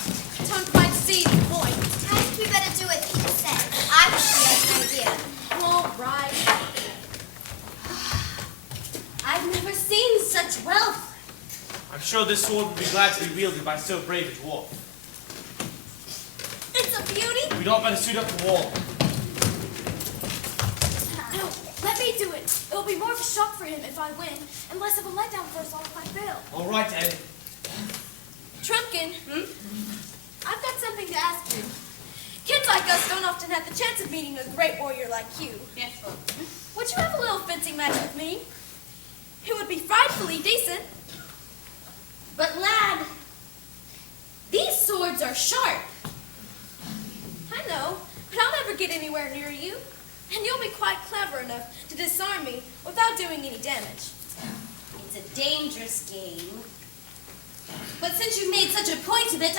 Don't quite see the point. I think we better do what Peter said. I think he has an idea. All right. I've never seen such wealth. I'm sure this sword would be glad to be wielded by so brave a dwarf. It's a beauty. We'd all better suit up for war. No, let me do it. It'll be more of a shock for him if I win, and less of a letdown for us all if I fail. All right, Ed. Trumpkin, I've got something to ask you. Kids like us don't often have the chance of meeting a great warrior like you. Yes, Would you have a little fencing match with me? It would be frightfully decent. but lad, these swords are sharp. I know, but I'll never get anywhere near you. And you'll be quite clever enough to disarm me without doing any damage. It's a dangerous game. But since you've made such a point of it,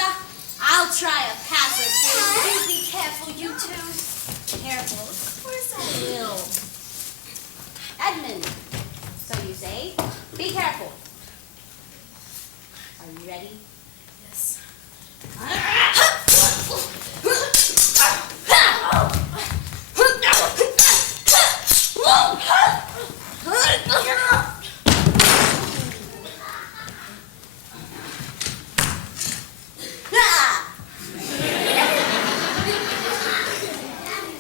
I'll try a pass or two. Please be careful, you two. Careful. Of course I will. Edmund, so you say? Be careful. Are you ready? Yes.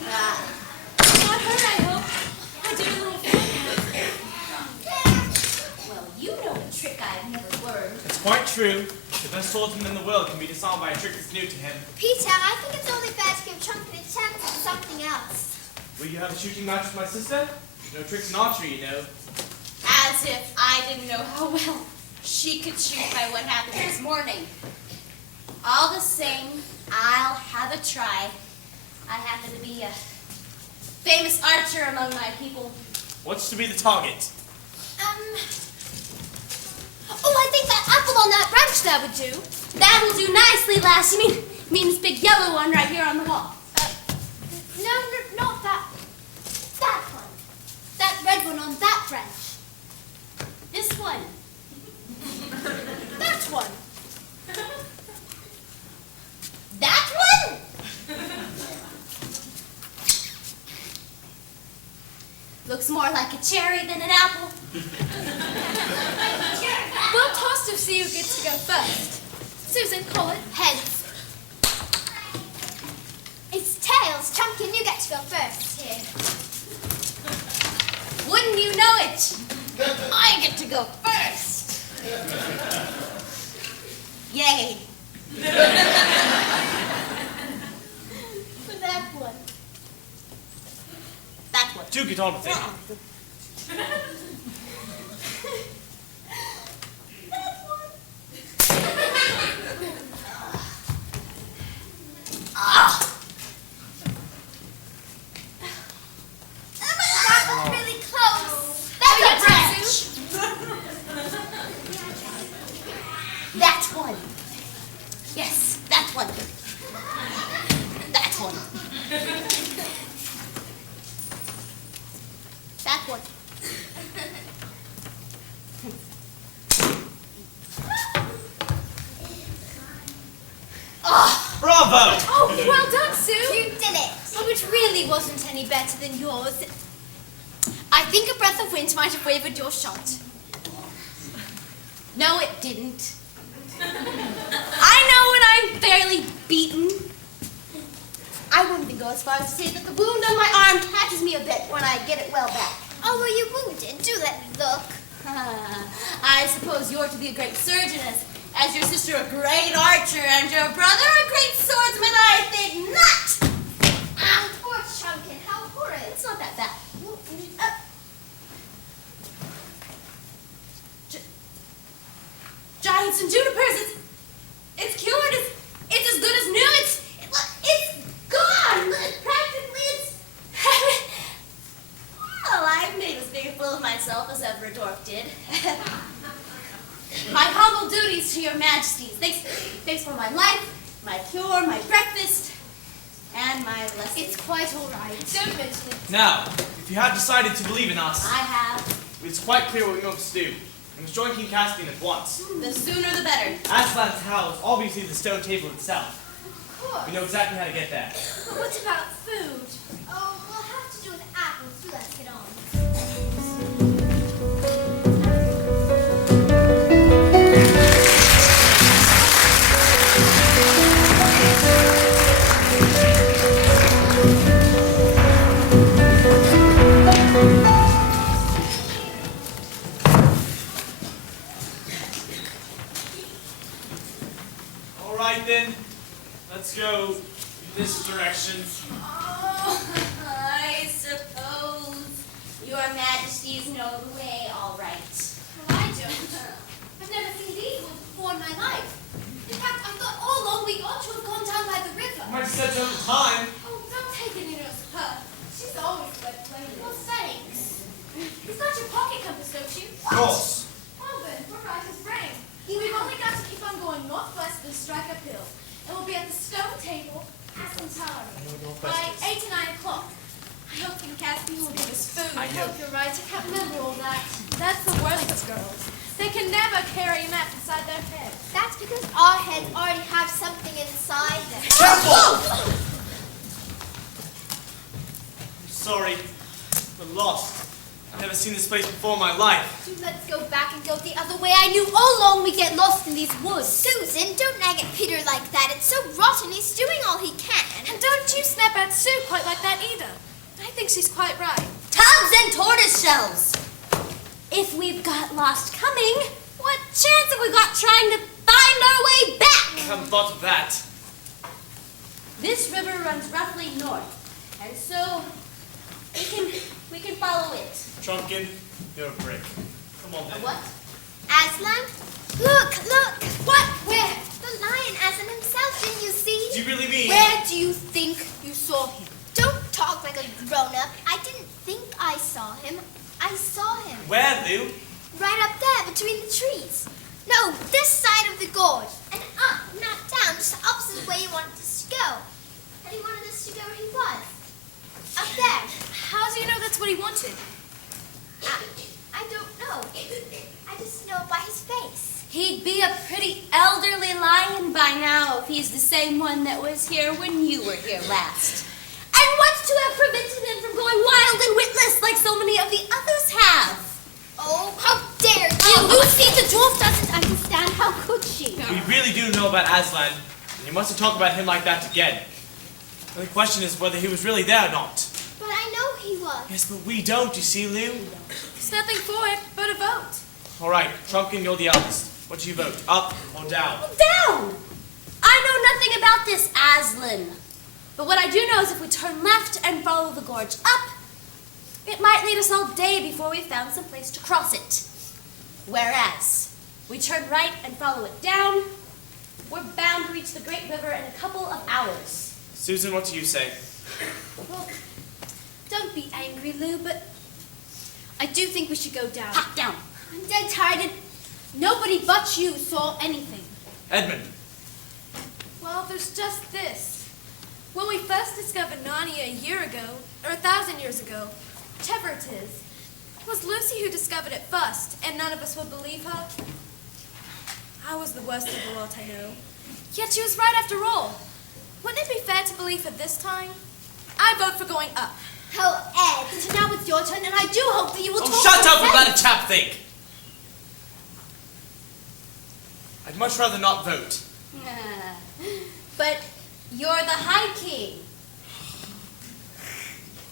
Not hurt, I hope. I did a little Well, you know a trick I've never learned. It's quite true. The best swordsman in the world can be disarmed by a trick that's new to him. Peter, I think it's only fair to give Chunkin a chance at something else. Will you have a shooting match with my sister? No tricks in archery, you know. As if I didn't know how well she could shoot by what happened this morning. All the same, I'll have a try. I happen to be a famous archer among my people. What's to be the target? Oh, I think that apple on that branch there would do. That'll do nicely, lass. You mean this big yellow one right here on the wall? No, not that. That one. That red one on that branch. This one. That one. That one? Looks more like a cherry than an apple. We'll toss to see who gets to go first. Susan, call it. Heads. It's tails. Chunkin, you get to go first here. Wouldn't you know it? I get to go first. Yay. For that one. That one. Do get on with it. That was really close. That's a branch. That one. Yes, that one. That one. That one. Bravo! Oh, well done, Sue. You did it. Oh, it really wasn't any better than yours. I think a breath of wind might have wavered your shot. No, it didn't. I know when I'm fairly beaten. I wouldn't even go as far as to say that the wound on my arm catches me a bit when I get it well back. Oh, were you wounded? Do let me look. I suppose you're to be a great surgeon as your sister a great archer and your brother a great swordsman, I think not. Ah, poor Chunkin. How horrid. It's not that bad. Giants and junipers, it's cured, it's as good as new, it's gone, practically it's, well, I've made as big a fool of myself as ever a dwarf did. My humble duties to your majesties, thanks for my life, my cure, my breakfast, and my lessons. It's quite all right. Don't mention it. Now, if you have decided to believe in us, I have, it's quite clear what we must do. We must join King Caspian at once. the sooner the better. Aslan's house, obviously the stone table itself. Of course. We know exactly how to get there. But what about food? Oh, we'll have to do with apples. So let's get on. All right then, let's go in this direction. Oh, I suppose your majesties know the way, all right. Well, I don't. I've never seen these ones before in my life. In fact, I thought all along we ought to have gone down by the river. I might have said so at the time. Oh, don't take any notice of her. She's always wet playing. Well, thanks. You've got your pocket compass, don't you? Of course. Well then, we're right as rain. We've only got to keep on going northwest and strike uphill. And we'll be at the stone table at Centauri by 8 to 9 o'clock. I hope King Caspian will give us food. I hope you're right. I can't remember all that. That's the worst of girls. They can never carry a map inside their heads. That's because our heads already have something inside them. Careful! I'm sorry. We're lost. I've never seen this place before in my life. Let's go back and go the other way. I knew all along we'd get lost in these woods. Susan, don't nag at Peter like that. It's so rotten. He's doing all he can. And don't you snap at Sue quite like that either. I think she's quite right. Tubs and tortoise shells. If we've got lost coming, what chance have we got trying to find found our way back. I haven't thought of that. This river runs roughly north, and so we can follow it. Trumpkin, you're a brick. Come on then. What? Aslan? Look! What? Where? The lion Aslan himself, didn't you see? Do you really mean? Where do you think you saw him? Don't talk like a grown-up. I didn't think I saw him. I saw him. Where, Lou? Right up there, between the trees. No, this side of the gorge. And up, not down, just the opposite way you wanted us to go. And he wanted us to go where he was. Up there. How do you know that's what he wanted? I don't know. I just know by his face. He'd be a pretty elderly lion by now if he's the same one that was here when you were here last. And what's to have prevented him from going wild and witless like so many of the others have? Oh, how dare you! Lucy, the dwarf doesn't understand. How could she? We really do know about Aslan, and you mustn't talk about him like that again. The only question is whether he was really there or not. But I know he was. Yes, but we don't, you see, Lou? There's nothing for it but a vote. All right, Trumpkin, you're the eldest. What do you vote, up or down? Down! I know nothing about this Aslan. But what I do know is if we turn left and follow the gorge up, it might lead us all day before we found some place to cross it. Whereas, we turn right and follow it down, we're bound to reach the great river in a couple of hours. Susan, what do you say? Well, don't be angry, Lou, but I do think we should go down. Ha, down. I'm dead tired and nobody but you saw anything. Edmund. Well, there's just this. When we first discovered Narnia a year ago, or 1,000 years ago, whichever it is, it was Lucy who discovered it first, and none of us would believe her. I was the worst of the lot, I know. Yet she was right after all. Wouldn't it be fair to believe her this time? I vote for going up. Oh, Ed, so now it's your turn, and I do hope that you will talk Shut up to and let a chap think! I'd much rather not vote. But you're the High King.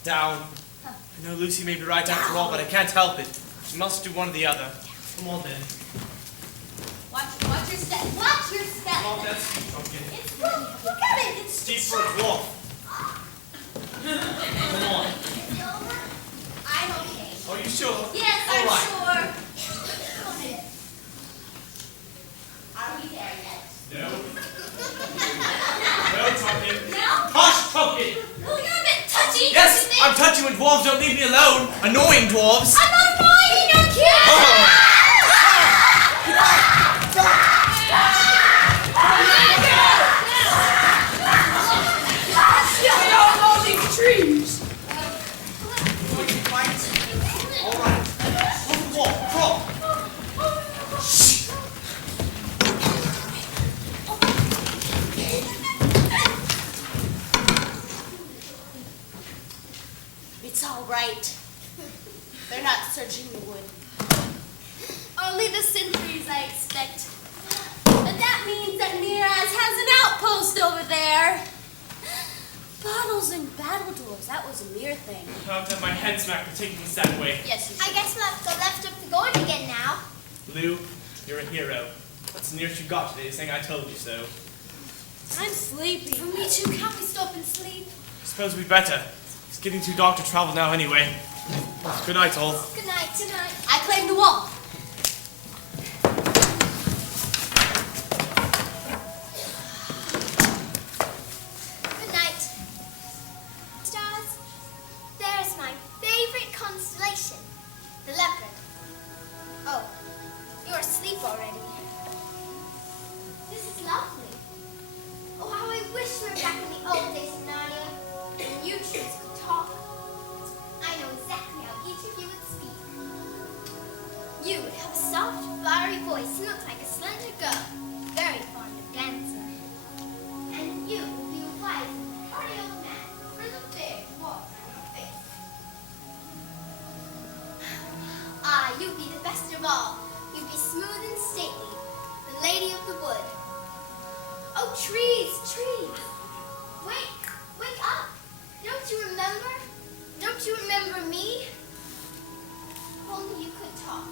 Down. I know Lucy may be right after all, but I can't help it. She must do one or the other. Come on then. Watch your step. Watch your step. Come on, that's steep, Trumpkin. Look at it. It's Steep for a dwarf. Come on. I'm okay. Are you sure? Yes, All I'm right. sure. Are we there yet? No. No, Trumpkin. No? Hush, Trumpkin! Oh, you're a bit touchy. Yes, don't you I'm think? touchy when dwarves don't leave me alone. Annoying dwarves. I'm not annoying. You're cute. Oh. Trees. All right. Off the wall. Crawl. It's all right. They're not searching the wood. Only the sentries, I expect. But that means that Miraz has an outpost over there. Bottles and battle duels, that was a mere thing. I'll have to have my head smacked for taking us that way. Yes, you I guess we'll have to go left up the gorge again now. Lou, you're a hero. That's the nearest you got today, saying I told you so. I'm sleepy. Me too. Can't we stop and sleep? I suppose we'd better. It's getting too dark to travel now anyway. Good night, all. Good night. Good night. I claim the wall. Good night. Stars, there's my favorite constellation, the leopard. Oh, you're asleep already. This is lovely. Oh, how I wish we were back in the old days of Narnia, when you trees could talk. I know exactly how each of you would speak. You would have a soft, flowery voice and look like a slender girl, very fond of dancing. And you will be a wise and hearty old man, with a big wart on your face. Ah, you'd be the best of all. You'd be smooth and stately, the lady of the wood. Oh, trees, trees! Wake up! Don't you remember? Don't you remember me? If only you could talk.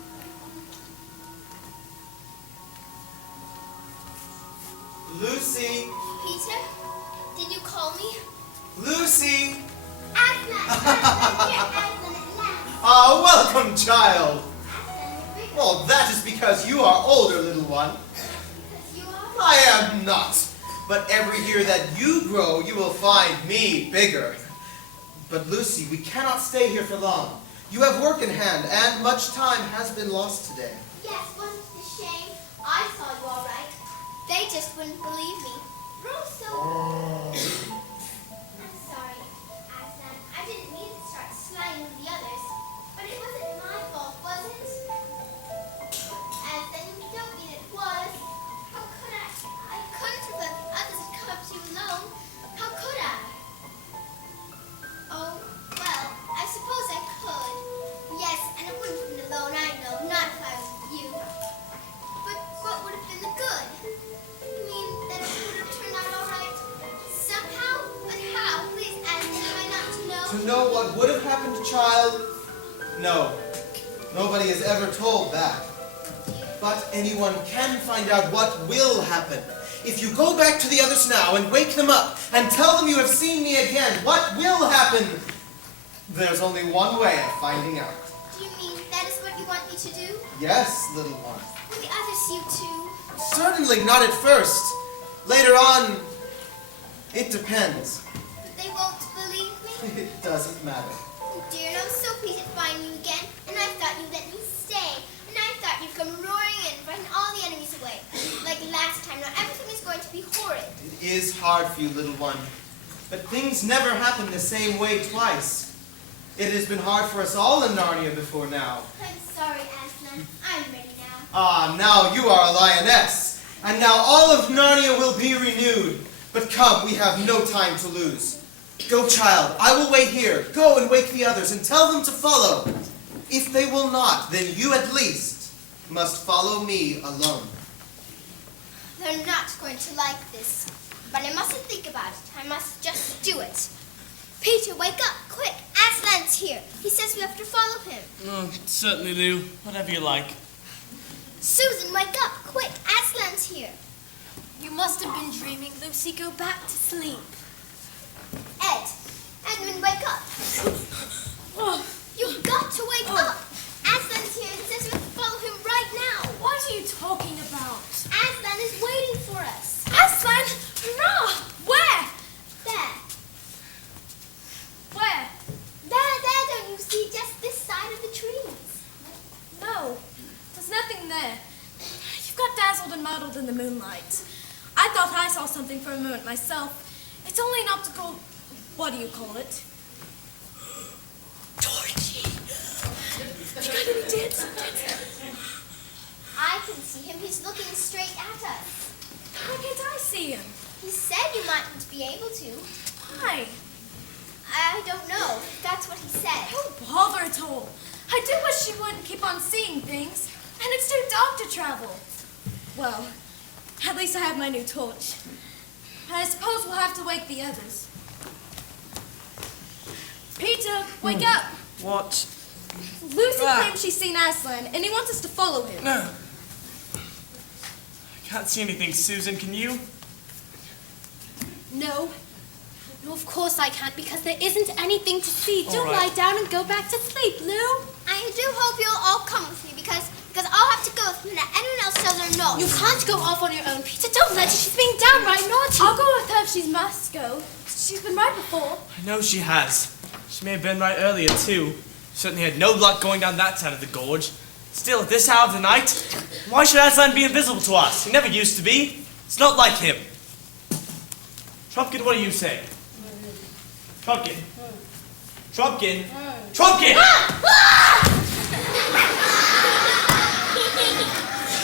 Lucy! Peter, did you call me? Lucy! Aslan! Aslan, here, Aslan at last. Ah, welcome, child! Aslan, you're bigger. Well, that is because you are older, little one. Because you are. I am not. But every year that you grow, you will find me bigger. But Lucy, we cannot stay here for long. You have work in hand, and much time has been lost today. Yes, wasn't it a shame? I saw you all right. They just wouldn't believe me. Rosso! I'm sorry, Aslan. I didn't mean to start sliding with the others. But it wasn't my fault, was it? Aslan, you don't mean it was. How could I? I couldn't have let the others come up to you alone. How could I? Oh, well, I suppose I could. Yes, and it wouldn't have been alone, I know, not if I was with you. But what would have been the good? You mean that it would have turned out all right? Somehow? But how? Please, Aslan, am I not to know? To know what would have happened, child? No. Nobody has ever told that. But anyone can find out what will happen. If you go back to the others now and wake them up and tell them you have seen me again, what will happen? There's only one way of finding out. Do you mean that is what you want me to do? Yes, little one. Will the others see you too? Certainly not at first. Later on, it depends. But they won't believe me? It doesn't matter. Oh dear, and I'm so pleased to find you again. And I thought you'd let me stay. And I thought you'd come roaring in, frighten all the enemies away. Like last time, now everything is going to be horrid. It is hard for you, little one. But things never happen the same way twice. It has been hard for us all in Narnia before now. I'm sorry, Aslan. I'm ready now. Ah, now you are a lioness. And now all of Narnia will be renewed. But come, we have no time to lose. Go, child, I will wait here. Go and wake the others and tell them to follow. If they will not, then you at least must follow me alone. They're not going to like this. But I mustn't think about it. I must just do it. Peter, wake up, quick. Aslan's here. He says we have to follow him. Oh, certainly, Lou. Whatever you like. Susan, wake up, quick. Aslan's here. You must have been dreaming, Lucy. Go back to sleep. Edmund, wake up. You've got to wake up. Aslan's here and says we have to follow him right now. What are you talking about? Aslan is waiting for us. Aslan? No! Where? There. Where? There, don't you see? Just this side of the trees. No, there's nothing there. You've got dazzled and muddled in the moonlight. I thought I saw something for a moment myself. It's only an optical, what do you call it? Torchy. You got any dance? I can see him. He's looking straight at us. Why can't I see him? He said you mightn't be able to. Why? I don't know. That's what he said. Don't bother at all. I do wish you wouldn't keep on seeing things. And it's too dark to travel. Well, at least I have my new torch. And I suppose we'll have to wake the others. Peter, wake up. What? Lucy claims she's seen Aslan, and he wants us to follow him. No. I can't see anything, Susan. Can you? No. No, of course I can't, because there isn't anything to see. Do All right. lie down and go back to sleep, Lou. I do hope you'll all come with me because I'll have to go with him and anyone else tells her no. You can't go off on your own, Peter. Don't let her. She's being downright naughty. I'll go with her if she must go. She's been right before. I know she has. She may have been right earlier, too. Certainly had no luck going down that side of the gorge. Still, at this hour of the night, why should Aslan be invisible to us? He never used to be. It's not like him. Trumpkin, what do you say? Trumpkin. Trumpkin. Trumpkin!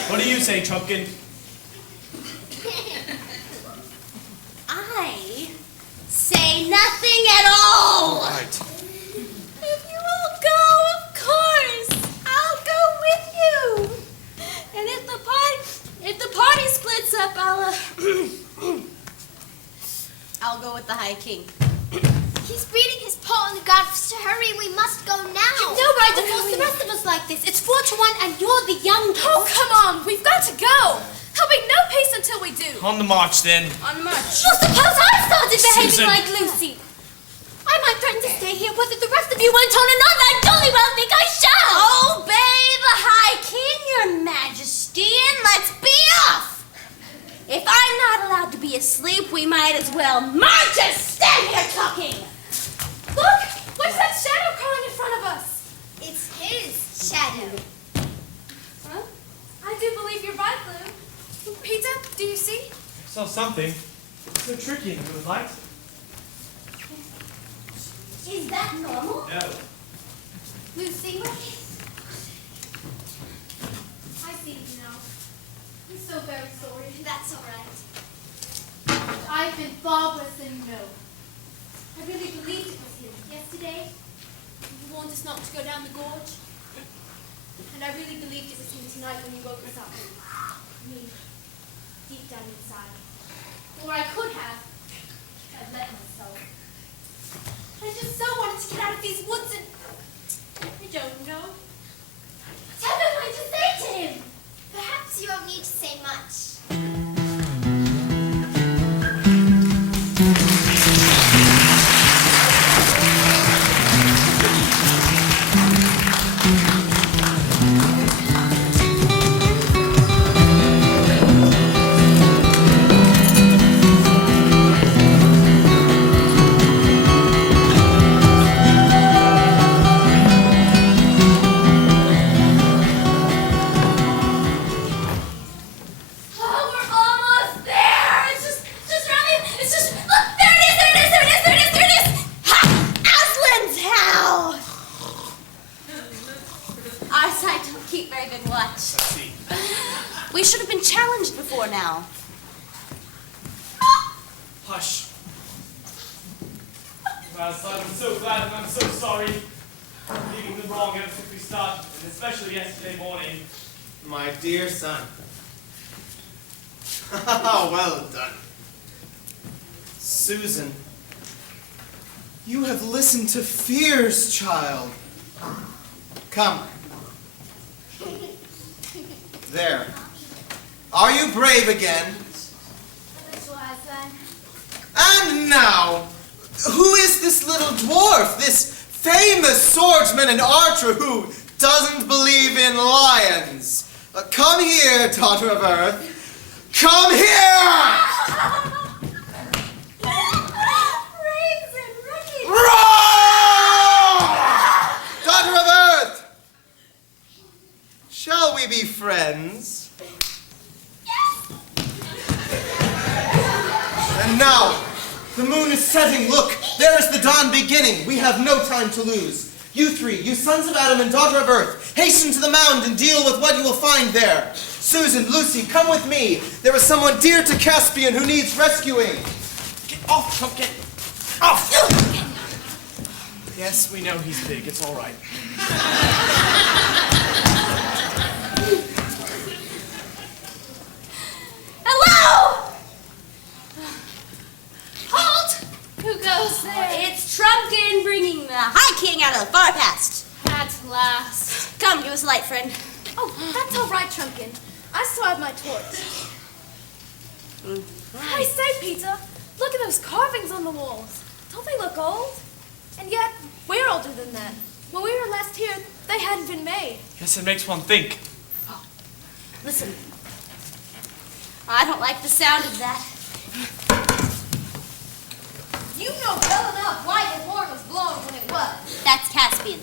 What do you say, Trumpkin? I say nothing at all. Right. If you will go, of course, I'll go with you. And if the party splits up, I'll go with the High King. He's beating his paw on the ground for us to hurry. We must go now. You've no right to force the rest of us like this. It's 4-1 and you're the young. Oh, come on. We've got to go. There'll be no peace until we do. On the march, then. On the march. Well, suppose I started behaving Susan. like Lucy. I might threaten to stay here whether the rest of you went on or not, and I jolly well think I shall. Obey the High King, your Majesty, and let's be off. If I'm not allowed to be asleep, we might as well march and stand here talking. Look! What's that shadow crawling in front of us? It's his shadow. Huh? I do believe you're right, Lou. Peter, do you see? I saw something. It's so tricky in the moonlight. Is that normal? No. Lucy, what is... I see you now. I'm so very sorry. That's all right. I've been thoughtless and no. I really believed it was him yesterday. You warned us not to go down the gorge. And I really believed it was him tonight when you woke us up. Me, deep down inside. Or I could have. I've let myself. I just so wanted to get out of these woods and... I don't know. What am I going to say to him? Perhaps you won't need to say much. Oh, we're almost there! It's just around me. It's just, look, there it is, there it is, there it is, there it is, there it is! Ha! Aslan's house! Our sight don't keep very good watch. Let's see. We should have been challenged before now. Hush. Aslan, I'm so glad and I'm so sorry. I'm leaving them wrong ever since we started, and especially yesterday morning. My dear son. Well done. Susan, you have listened to fears, child. Come. There. Are you brave again? And now, who is this little dwarf, this famous swordsman and archer who doesn't believe in lions? Come here, daughter of Earth. Come here! Roar! Daughter of Earth! Shall we be friends? And now, the moon is setting. Look, there is the dawn beginning. We have no time to lose. You three, you sons of Adam and daughter of Earth, hasten to the mound and deal with what you will find there. Susan, Lucy, come with me. There is someone dear to Caspian who needs rescuing. Get off, Pumpkin! Off! Yes, we know he's big. It's all right. Hello! Halt! Who goes there? It's Trumpkin bringing the High King out of the far past. At last. Come, give us a light, friend. Oh, that's all right, Trumpkin. I still have my torch. I say, Peter, look at those carvings on the walls. Don't they look old? And yet, we're older than that. When we were last here, they hadn't been made. Guess it makes one think. Listen. I don't like the sound of that. You know well enough why the horn was blown when it was. That's Caspian.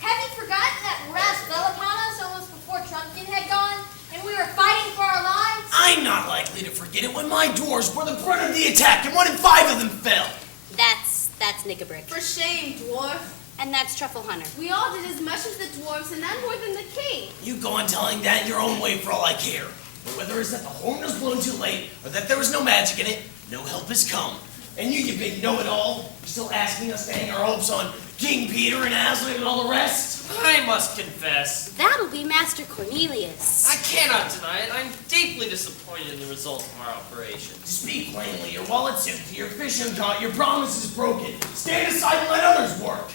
Have you forgotten that Raz fell upon us almost before Trumpkin had gone, and we were fighting for our lives? I'm not likely to forget it when my dwarves were the brunt of the attack and 1 in 5 of them fell. That's Nickabrick. For shame, dwarf. And that's Truffle Hunter. We all did as much as the dwarves and none more than the king. You go on telling that your own way for all I care. But whether it's that the horn was blown too late or that there was no magic in it, no help has come. And you big know-it-all, still asking us to hang our hopes on King Peter and Aslan and all the rest? I must confess, That'll be Master Cornelius. I cannot deny it. I'm deeply disappointed in the result of our operation. To speak plainly, your wallet's empty, your fishing caught, your promise is broken. Stand aside and let others work.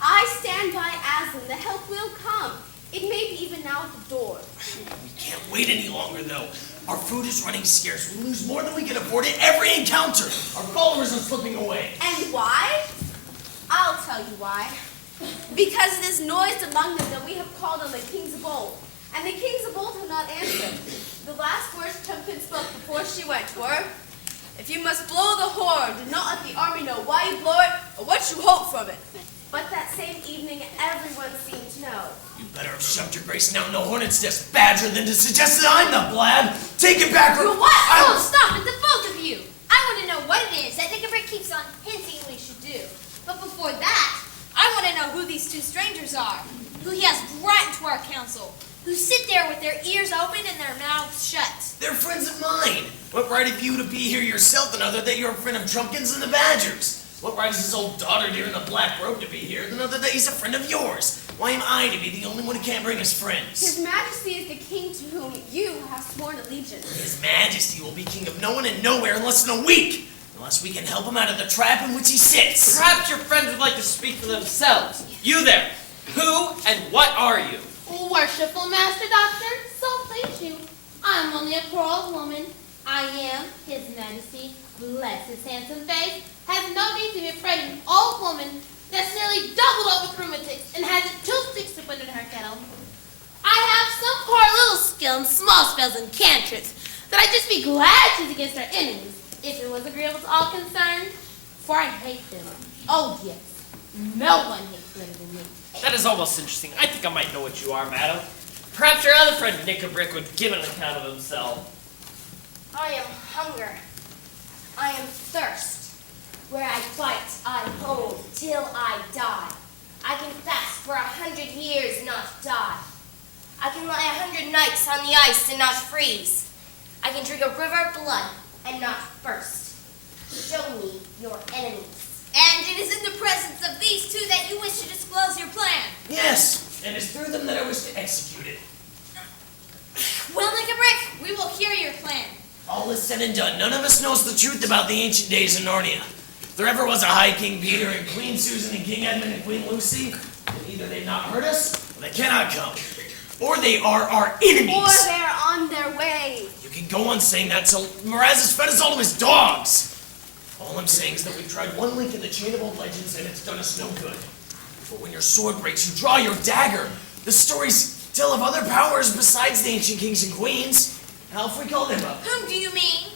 I stand by Aslan. The help will come. It may be even now at the door. We can't wait any longer, though. Our food is running scarce. We lose more than we can afford at every encounter. Our followers are slipping away. And why? I'll tell you why. Because it is noised among them that we have called on the kings of old. And the kings of old have not answered. The last words Pumpkin spoke before she went were, "If you must blow the horn, do not let the army know why you blow it or what you hope from it." But that same evening, everyone seemed to know. You better have shoved your grace down the hornet's nest badger than to suggest that I'm the blab. Take it back or... You what? Oh, stop it, the both of you. I want to know what it is that Nickelbrick keeps on hinting we should do. But before that, I want to know who these two strangers are, who he has brought into our council, who sit there with their ears open and their mouths shut. They're friends of mine. What right have you to be here yourself than other that you're a friend of Trumpkins and the Badgers? What right is his old daughter dear in the black robe to be here than other that he's a friend of yours? Why am I to be the only one who can't bring his friends? His Majesty is the king to whom you have sworn allegiance. His Majesty will be king of no one and nowhere in less than a week, unless we can help him out of the trap in which he sits. Perhaps your friends would like to speak for themselves. You there, who and what are you? Worshipful Master Doctor, so please you. I'm only a poor old woman. I am, His Majesty, bless his handsome face, has no need to be afraid of an old woman that's nearly doubled over with rheumatics and hasn't 2 sticks to put in her kettle. I have some poor little skill in small spells and cantrips that I'd just be glad to use against our enemies, if it was agreeable to all concerned, for I hate them. Oh yes, no one hates them better than me. That is almost interesting. I think I might know what you are, madam. Perhaps your other friend Nickelbrick would give an account of himself. I am hunger. I am thirst. Where I fight, I hold till I die. I can fast for 100 years, not die. I can lie 100 nights on the ice and not freeze. I can drink a river of blood and not burst. Show me your enemies. And it is in the presence of these two that you wish to disclose your plan. Yes, and it's through them that I wish to execute it. Well, Nickelbrick, we will hear your plan. All is said and done, none of us knows the truth about the ancient days in Narnia. If there ever was a High King Peter and Queen Susan and King Edmund and Queen Lucy, then either they've not heard us, or they cannot come. Or they are our enemies. Or they're on their way. You can go on saying that till Miraz has fed us all to his dogs. All I'm saying is that we've tried one link in the chain of old legends and it's done us no good. For when your sword breaks, you draw your dagger. The stories tell of other powers besides the ancient kings and queens. How if we call them up? Whom do you mean?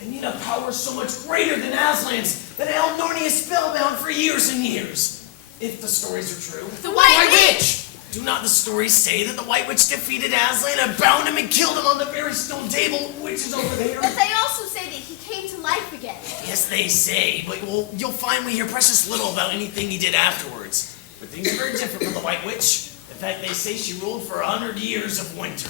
They need a power so much greater than Aslan's that held Narnia spellbound for years and years. If the stories are true. The White Witch! Do not the stories say that the White Witch defeated Aslan and bound him and killed him on the very stone table, which is over there? But they also say that he came to life again. Yes, they say, but you'll find we hear precious little about anything he did afterwards. But things are very different from the White Witch. In fact, they say she ruled for 100 years of winter.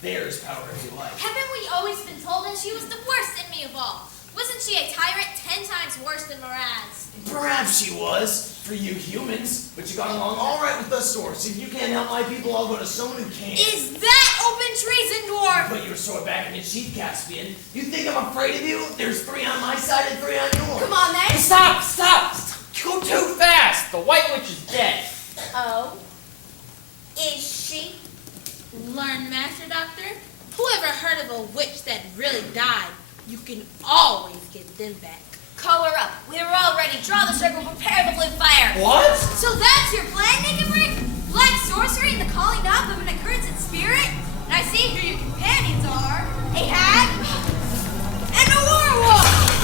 There's power if you like. Haven't we always been told that she was the worst enemy of all? Wasn't she a tyrant 10 times worse than Miraz? Perhaps she was, for you humans, but you got along all right with us dwarfs. If you can't help my people, I'll go to someone who can. Is that open treason, dwarf? Put your sword back in its sheath, Caspian. You think I'm afraid of you? There's 3 on my side and 3 on yours. Come on, then. Stop! Go too fast! The White Witch is dead. Oh? Is she? Learn, Master Doctor. Whoever heard of a witch that really died? You can always get them back. Call her up. We're all ready. Draw the circle. Prepare the blue fire. What? So that's your plan, Nickelbrick? Black sorcery and the calling up of an accursed spirit? And I see who your companions are. A hag and a werewolf!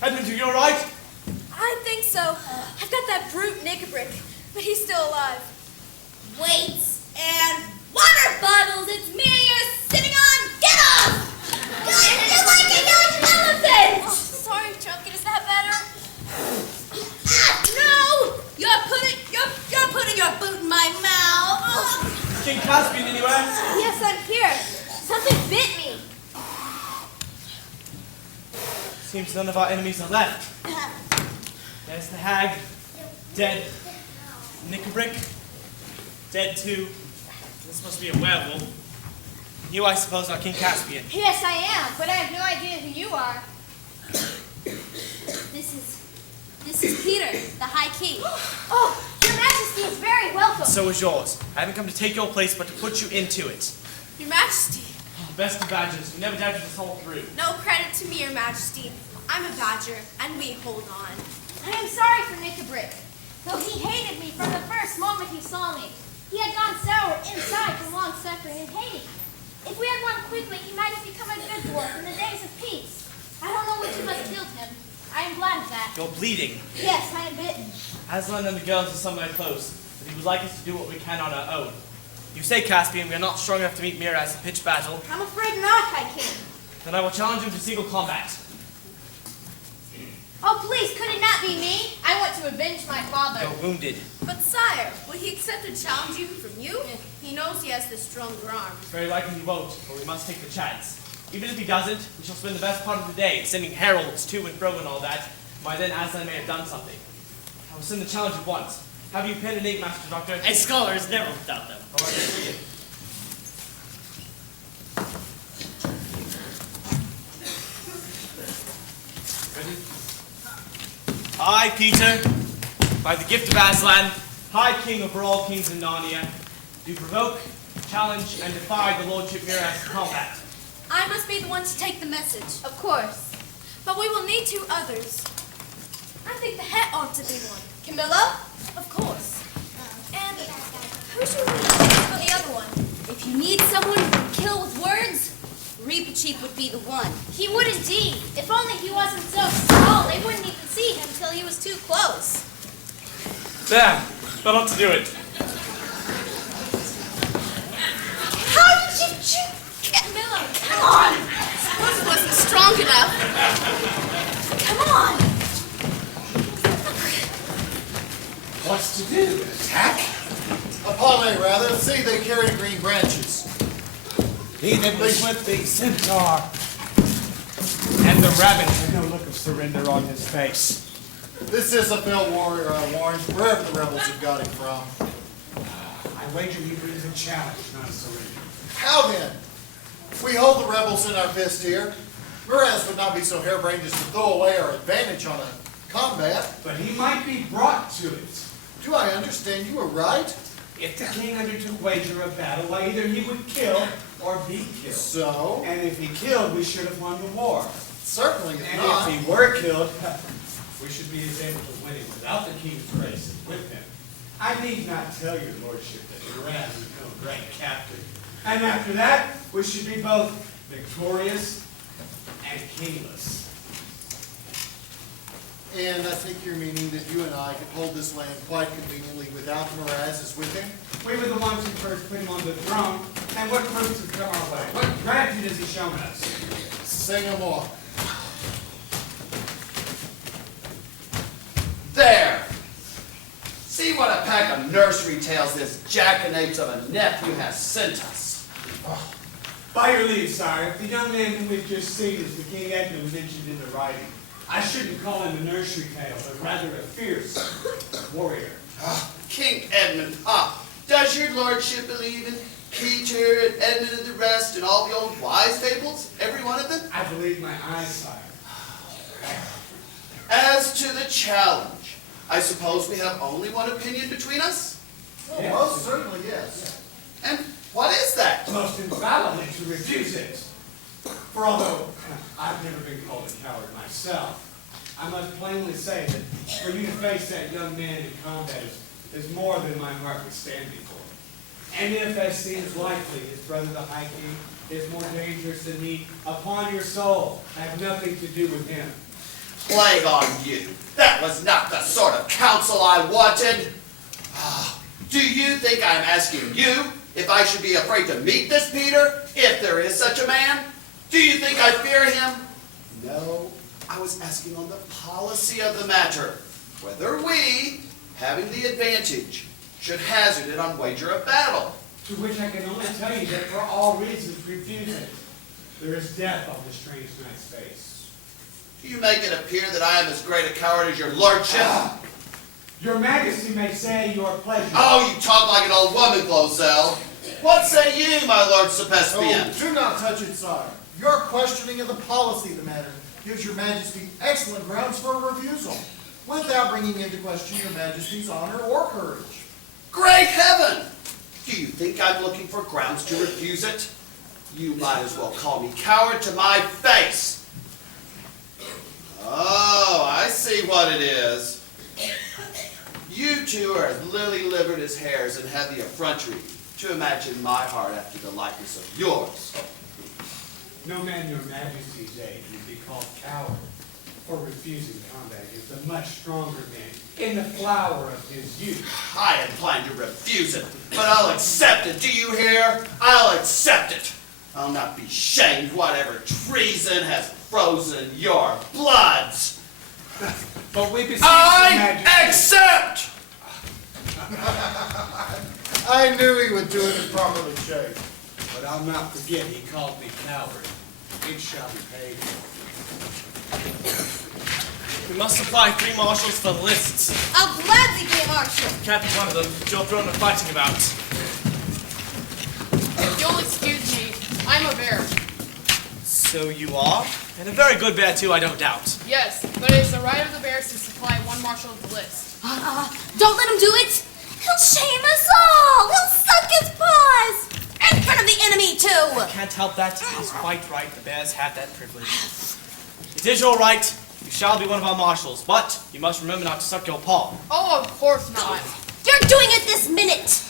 Edmund, are you alright? I think so. I've got that brute Nickelbrick, but he's still alive. Weights and water bottles. It's me you're sitting on. Get off! You're like a huge elephant! Sorry, Chunky. Is that better? No! You're putting your boot in my mouth. King Caspian anywhere? Yes, I'm here. Something bit me. Seems none of our enemies are left. There's the hag, dead. Knickerbrick? Dead too. This must be a werewolf. You, I suppose, are King Caspian. Yes, I am, but I have no idea who you are. This is Peter, the High King. Oh, Your Majesty is very welcome. So is yours. I haven't come to take your place, but to put you into it. Your Majesty. Best of badgers. You never doubted this whole through. No credit to me, Your Majesty. I'm a badger, and we hold on. I am sorry for Knickerbrick, though he hated me from the first moment he saw me. He had gone sour inside from long suffering and hating. If we had won quickly, he might have become a good dwarf in the days of peace. I don't know which of us killed him. I am glad of that. You're bleeding. Yes, I am bitten. Aslan and the girls are somewhere close, but he would like us to do what we can on our own. You say, Caspian, we are not strong enough to meet Miraz in pitched battle. I'm afraid not, High King. Then I will challenge him to single combat. Oh, please, could it not be me? I want to avenge my father. You're wounded. But sire, will he accept a challenge even from you? He knows he has the stronger arm. It's very likely he won't, but we must take the chance. Even if he doesn't, we shall spend the best part of the day sending heralds to and fro and all that. By then, Aslan may have done something. I will send the challenge at once. Have you pen and ink, Master Doctor? A scholar is never without them. All right, let's begin. Ready? I, Peter, by the gift of Aslan, High King over all kings in Narnia, do provoke, challenge, and defy the Lordship Miraz to combat. I must be the one to take the message. Of course. But we will need 2 others. I think the het ought to be one. Camilla? Of course. And who should we choose for the other one? If you need someone who can kill with words, Reepicheep would be the one. He would indeed. If only he wasn't so small, they wouldn't even see him till he was too close. There, that ought to do it. How did you Camilla, Come on! suppose it wasn't strong enough. Come on! What's to do? Attack? Appale, rather. See, they carry green branches. He that was with the centaur. And the rabbit had no look of surrender on his face. This is a field warrior, Warren, wherever the rebels have got him from. I wager he brings a challenge, not a surrender. How then? We hold the rebels in our fist here. Miraz would not be so harebrained as to throw away our advantage on a combat. But he might be brought to it. Do I understand you were right? If the king undertook wager of battle, why either he would kill or be killed. So? And if he killed, we should have won the war. Certainly if And not. if he were killed, we should be as able to win it without the king's grace with him. I need not tell your lordship that Miraz has become a great captain. And after that, we should be both victorious and kingless. And I think you're meaning that you and I can hold this land quite conveniently without Miraz as with him? We were the ones who first put him on the throne, and what proofs have come our way? What gratitude has he shown us? Say no more. There! See what a pack of nursery tales this jackanapes of a nephew has sent us. By your leave, sire, if the young man whom we've just seen is the King Edmund mentioned in the writing, I shouldn't call him a nursery tale, but rather a fierce warrior. King Edmund, does your lordship believe in Peter and Edmund and the rest and all the old wise fables? Every one of them? I believe my eyes, sire. As to the challenge, I suppose we have only one opinion between us? Oh, Yes. most certainly, yes. And what is that? Most infallibly to refuse it. For although I've never been called a coward myself, I must plainly say that for you to face that young man in combat is more than my heart would stand before. And if, as seems likely, his brother the High King is more dangerous than he, upon your soul, I have nothing to do with him. Plague on you. That was not the sort of counsel I wanted. Do you think I'm asking you if I should be afraid to meet this Peter, if there is such a man? Do you think I fear him? No, I was asking on the policy of the matter, whether we, having the advantage, should hazard it on wager of battle. To which I can only tell you that for all reasons refuse it. There is death on the strange knight's face. You make it appear that I am as great a coward as your lordship. Your Majesty may say your pleasure. Oh, you talk like an old woman, Glozell. What say you, my Lord Caspian? Oh, do not touch it, sire. Your questioning of the policy of the matter gives your Majesty excellent grounds for a refusal, without bringing into question your Majesty's honor or courage. Great heaven! Do you think I'm looking for grounds to refuse it? You might as well call me coward to my face. Oh, I see what it is. You two are as lily-livered as hares and have the effrontery to imagine my heart after the likeness of yours. No man your Majesty's age would be called coward for refusing combat against a much stronger man in the flower of his youth. I incline to refuse it, but I'll accept it. Do you hear? I'll accept it. I'll not be shamed whatever treason has frozen your bloods. But we beseech I accept! I knew he would do it if properly shaped. But I'll not forget he called me coward. It shall be paid. We must supply 3 marshals for the lists. I'll gladly be a marshal. Can't be one of them. Joe Throne are fighting about. If you'll excuse me, I'm a bear. So you are? And a very good bear too, I don't doubt. Yes, but it is the right of the bears to supply 1 marshal of the list. Don't let him do it. He'll shame us all. He'll suck his paws. In front of the enemy, too. Can't help that. He's quite right. The bears have that privilege. It is your right. You shall be one of our marshals, but you must remember not to suck your paw. Oh, of course not. You're doing it this minute.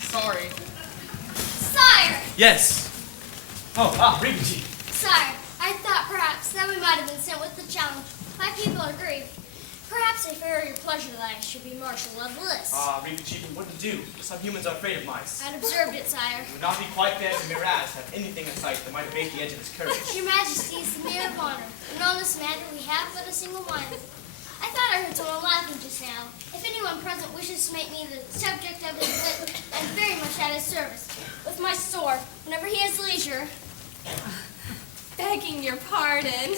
Sorry. Sire! Yes. Regency. Sire, I thought perhaps that we might have been sent with the challenge. My people are grieved. Perhaps if it were your pleasure that I should be marshal of the list. Regency, what to do? Some humans are afraid of mice. I'd observed it, sire. It would not be quite fair to Miraz have anything in sight that might abate the edge of his courage. Your Majesty is the mirror of honor, and on this matter we have but a single mind. I thought I heard someone laughing just now. If anyone present wishes to make me the subject of his wit, I'm very much at his service. With my sword, whenever he has leisure. Begging your pardon.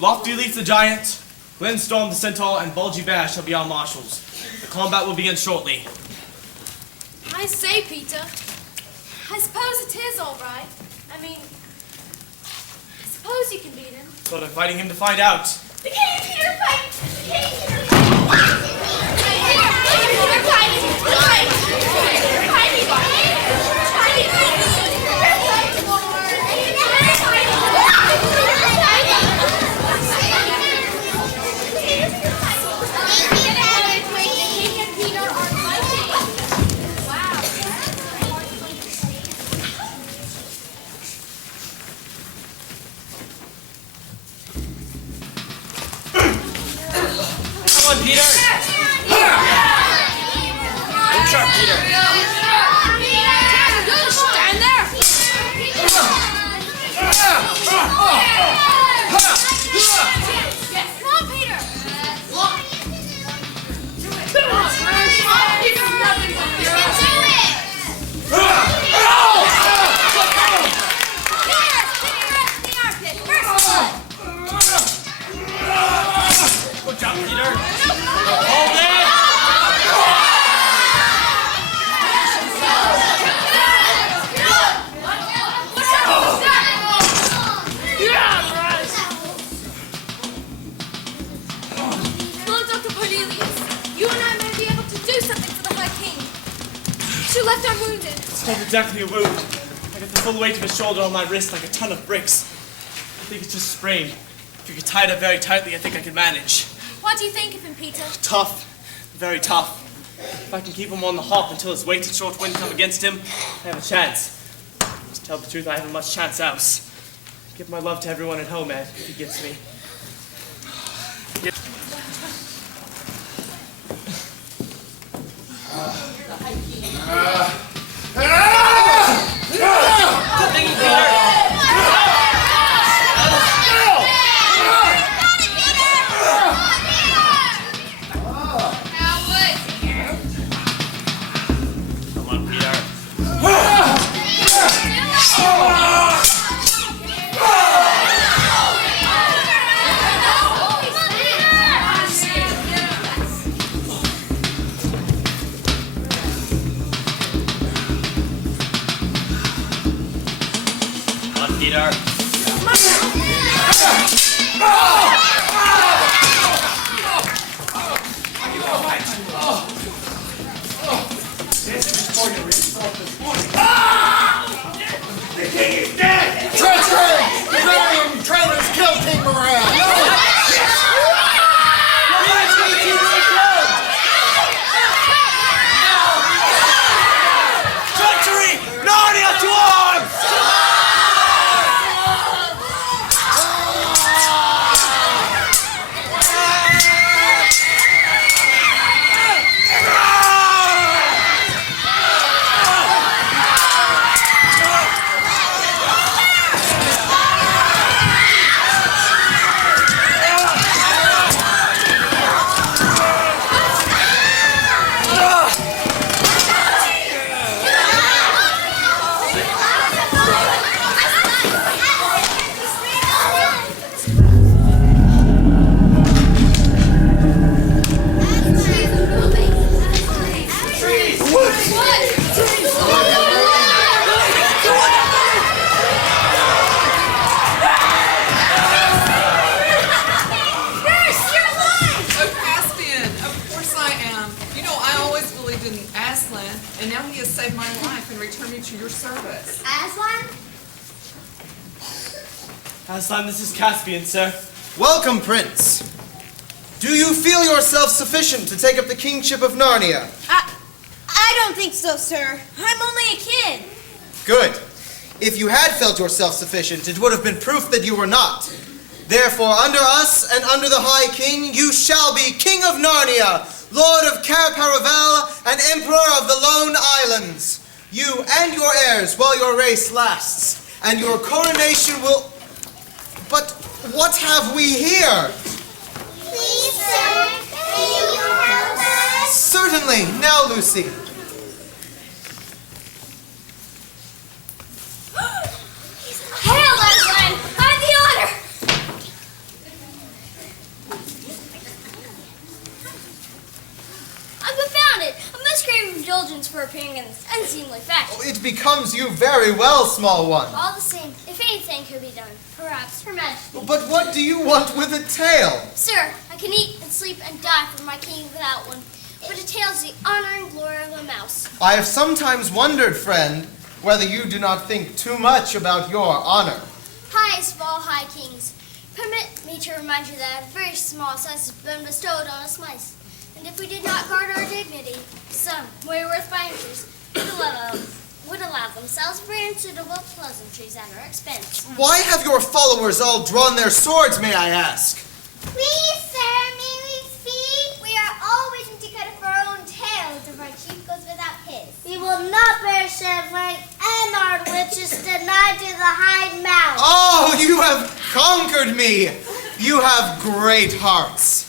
Lofty Leaf the Giant, Glennstorm the Centaur, and Bulgy Bear shall be our marshals. The combat will begin shortly. I say, Peter, I suppose it is all right. I mean, I suppose you can beat him. But I'm fighting him to find out. The King Peter fight! The King Peter fight! Peter Come on, Peter! Good shot, Peter. Stand there! Yes, come on, Peter! Come on! You do nothing but you can do it! Good job, Peter. Hold it! Lord Dr. Cornelius, you and I may be able to do something for the High King. She left unwounded. It's not exactly a wound. I got the full weight of his shoulder on my wrist like a ton of bricks. I think it's just sprained. If you could tie it up very tightly, I think I could manage. What do you think of him, Peter? Tough. Very tough. If I can keep him on the hop until his weight and short wind come against him, I have a chance. To tell the truth, I haven't much chance else. Give my love to everyone at home, Ed, if he gets me. Good thing, Peter. Come on, Peter. Peter. The king is dead! Treachery! Miriam traitors killed King Miraz! Treachery! Narnia to arms! Caspian, of course I am. You know, I always believed in Aslan, and now he has saved my life and returned me to your service. Aslan? Aslan, this is Caspian, sir. Welcome, Prince. Do you feel yourself sufficient to take up the kingship of Narnia? I don't think so, sir. I'm only a kid. Good. If you had felt yourself sufficient, it would have been proof that you were not. Therefore, under us and under the High King, you shall be King of Narnia, Lord of Casparavel, and Emperor of the Lone Islands. You and your heirs while your race lasts, and your coronation will... But what have we here? Please, sir, can you help us? Certainly. Now, Lucy. Hail, Aslan! I'm the honor! I'm confounded. I must crave indulgence for appearing in this unseemly fashion. It becomes you very well, small one. All the same, if anything could be done, perhaps, Her Majesty. But what do you want with a tail? Sir, I can eat and sleep and die for my king without one, but a tail is the honor and glory of a mouse. I have sometimes wondered, friend, whether you do not think too much about your honor. Highest of all high kings, permit me to remind you that a very small size has been bestowed on us mice, and if we did not guard our dignity, some, wayward finders, would allow themselves very unsuitable pleasantries at our expense. Why have your followers all drawn their swords, may I ask? Please, sir, may we speak? We are all wishing to cut off our own tails if our chief goes without his. We will not bear shed rank and our which is denied to the high mound. Oh, you have conquered me! You have great hearts.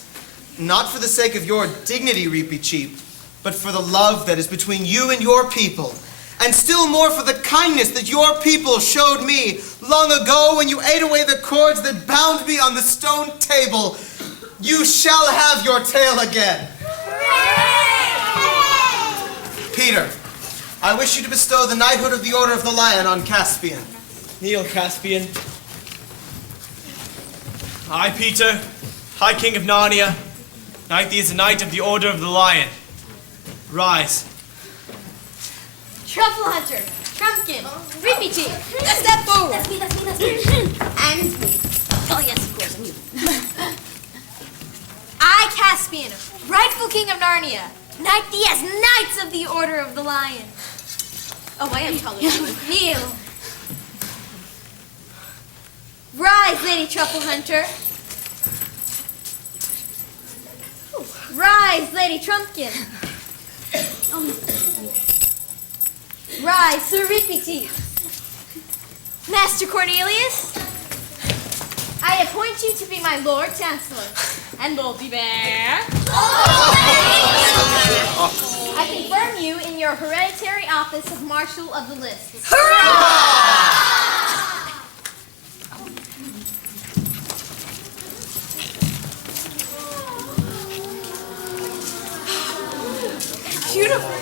Not for the sake of your dignity, Reapy Cheap, but for the love that is between you and your people. And still more for the kindness that your people showed me long ago when you ate away the cords that bound me on the stone table. You shall have your tail again. Peter, I wish you to bestow the knighthood of the Order of the Lion on Caspian. Kneel, Caspian. I, Peter, High King of Narnia, knight thee as a knight of the Order of the Lion. Rise. Truffle Hunter, Trumpkin, Reapy Cheap, step forward. That's me. And me. Oh, yes, of course, I'm you. I, Caspian, rightful king of Narnia, knight thee as knights of the Order of the Lion. Oh, I am taller than you. Kneel. Rise, Lady Truffle Hunter. Rise, Lady Trumpkin. Rise, Sir Reapy Cheap. Master Cornelius, I appoint you to be my Lord Chancellor. And Boldy Bear, I confirm you in your hereditary office of Marshal of the Lists. Beautiful.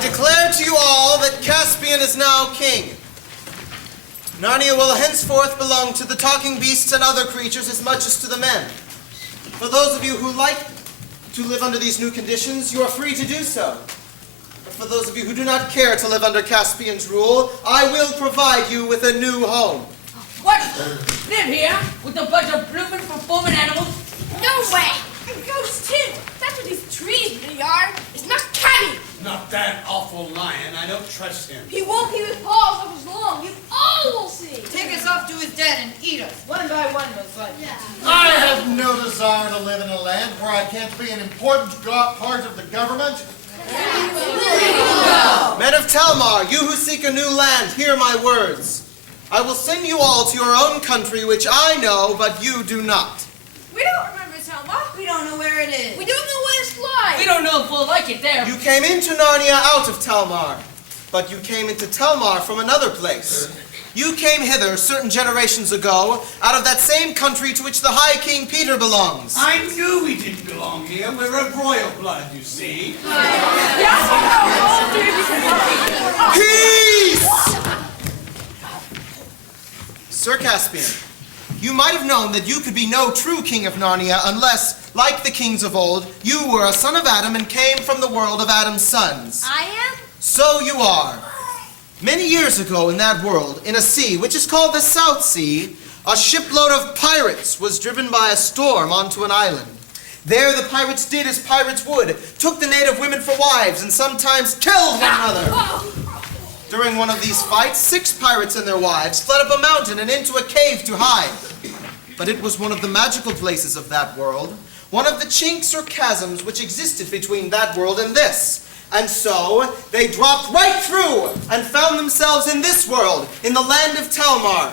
declare to you all that Caspian is now king. Narnia will henceforth belong to the talking beasts and other creatures as much as to the men. For those of you who like to live under these new conditions, you are free to do so. But for those of you who do not care to live under Caspian's rule, I will provide you with a new home. What? Live here with a bunch of blooming, performing animals? No way! A ghost too! That's what these trees really are. It's not catty! Not that awful lion. I don't trust him. He won't keep his paws off his long. You all will see. Take us off to his den and eat us, one by one, most likely. I have no desire to live in a land where I can't be an important part of the government. Men of Talmar, you who seek a new land, hear my words. I will send you all to your own country, which I know, but you do not. We don't remember Selma. We don't know where it is. We don't know where it's like. We don't know if we'll like it there. You came into Narnia out of Talmar, but you came into Talmar from another place. You came hither certain generations ago out of that same country to which the High King Peter belongs. I knew we didn't belong here. We're of royal blood, you see. Peace! Sir Caspian, you might have known that you could be no true king of Narnia unless, like the kings of old, you were a son of Adam and came from the world of Adam's sons. I am? So you are. Many years ago in that world, in a sea which is called the South Sea, a shipload of pirates was driven by a storm onto an island. There the pirates did as pirates would, took the native women for wives and sometimes killed one another. During one of these fights, 6 pirates and their wives fled up a mountain and into a cave to hide. But it was one of the magical places of that world, one of the chinks or chasms which existed between that world and this. And so, they dropped right through and found themselves in this world, in the land of Talmar.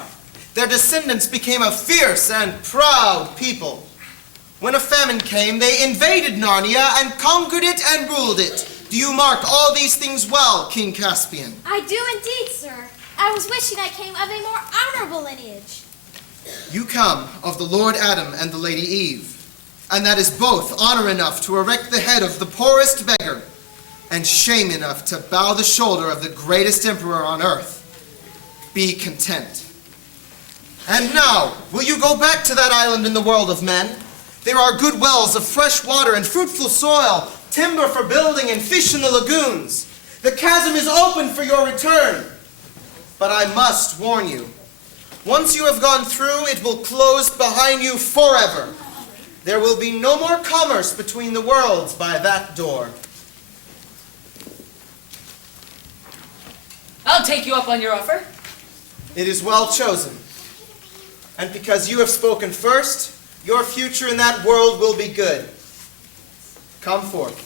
Their descendants became a fierce and proud people. When a famine came, they invaded Narnia and conquered it and ruled it. Do you mark all these things well, King Caspian? I do indeed, sir. I was wishing I came of a more honorable lineage. You come of the Lord Adam and the Lady Eve, and that is both honor enough to erect the head of the poorest beggar, and shame enough to bow the shoulder of the greatest emperor on earth. Be content. And now, will you go back to that island in the world of men? There are good wells of fresh water and fruitful soil, timber for building and fish in the lagoons. The chasm is open for your return. But I must warn you, once you have gone through, it will close behind you forever. There will be no more commerce between the worlds by that door. I'll take you up on your offer. It is well chosen. And because you have spoken first, your future in that world will be good. Come forth.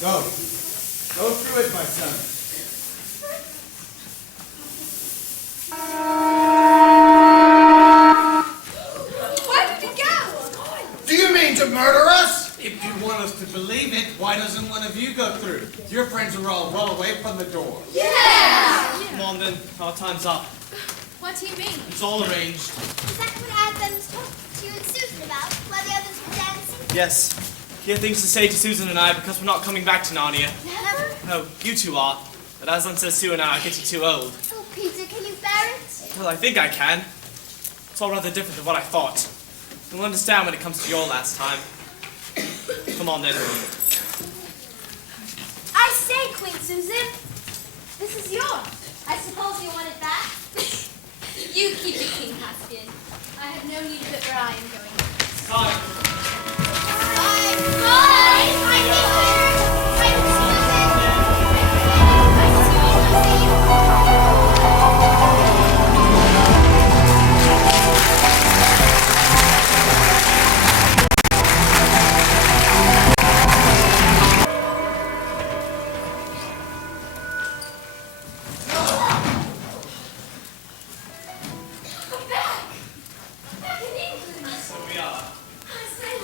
Go. Go through it, my son. Where did he go? Do you mean to murder us? If you want us to believe it, why doesn't one of you go through? Your friends are all well away from the door. Come on then, our time's up. What do you mean? It's all arranged. Is that what Aslan was talking to you and Susan about while the others were dancing? Yes. He had things to say to Susan and I because we're not coming back to Narnia. Never? No, you two are. But Aslan says Sue and I are getting too old. Oh, Peter, can you bear it? Well, I think I can. It's all rather different than what I thought. You'll understand when it comes to your last time. Come on then. I say, Queen Susan, this is yours. I suppose you want it back? You keep it, King Caspian. I have no need of it where I am going. Time. Bye. Bye. Bye, Peter. Bye, So we are. I say,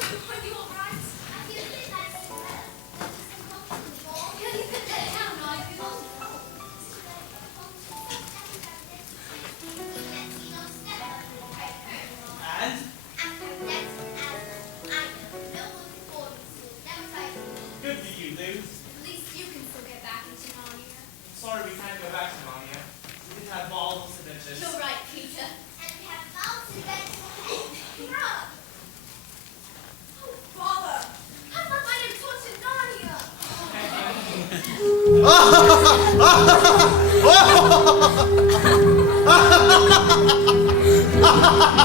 Ha ha ha!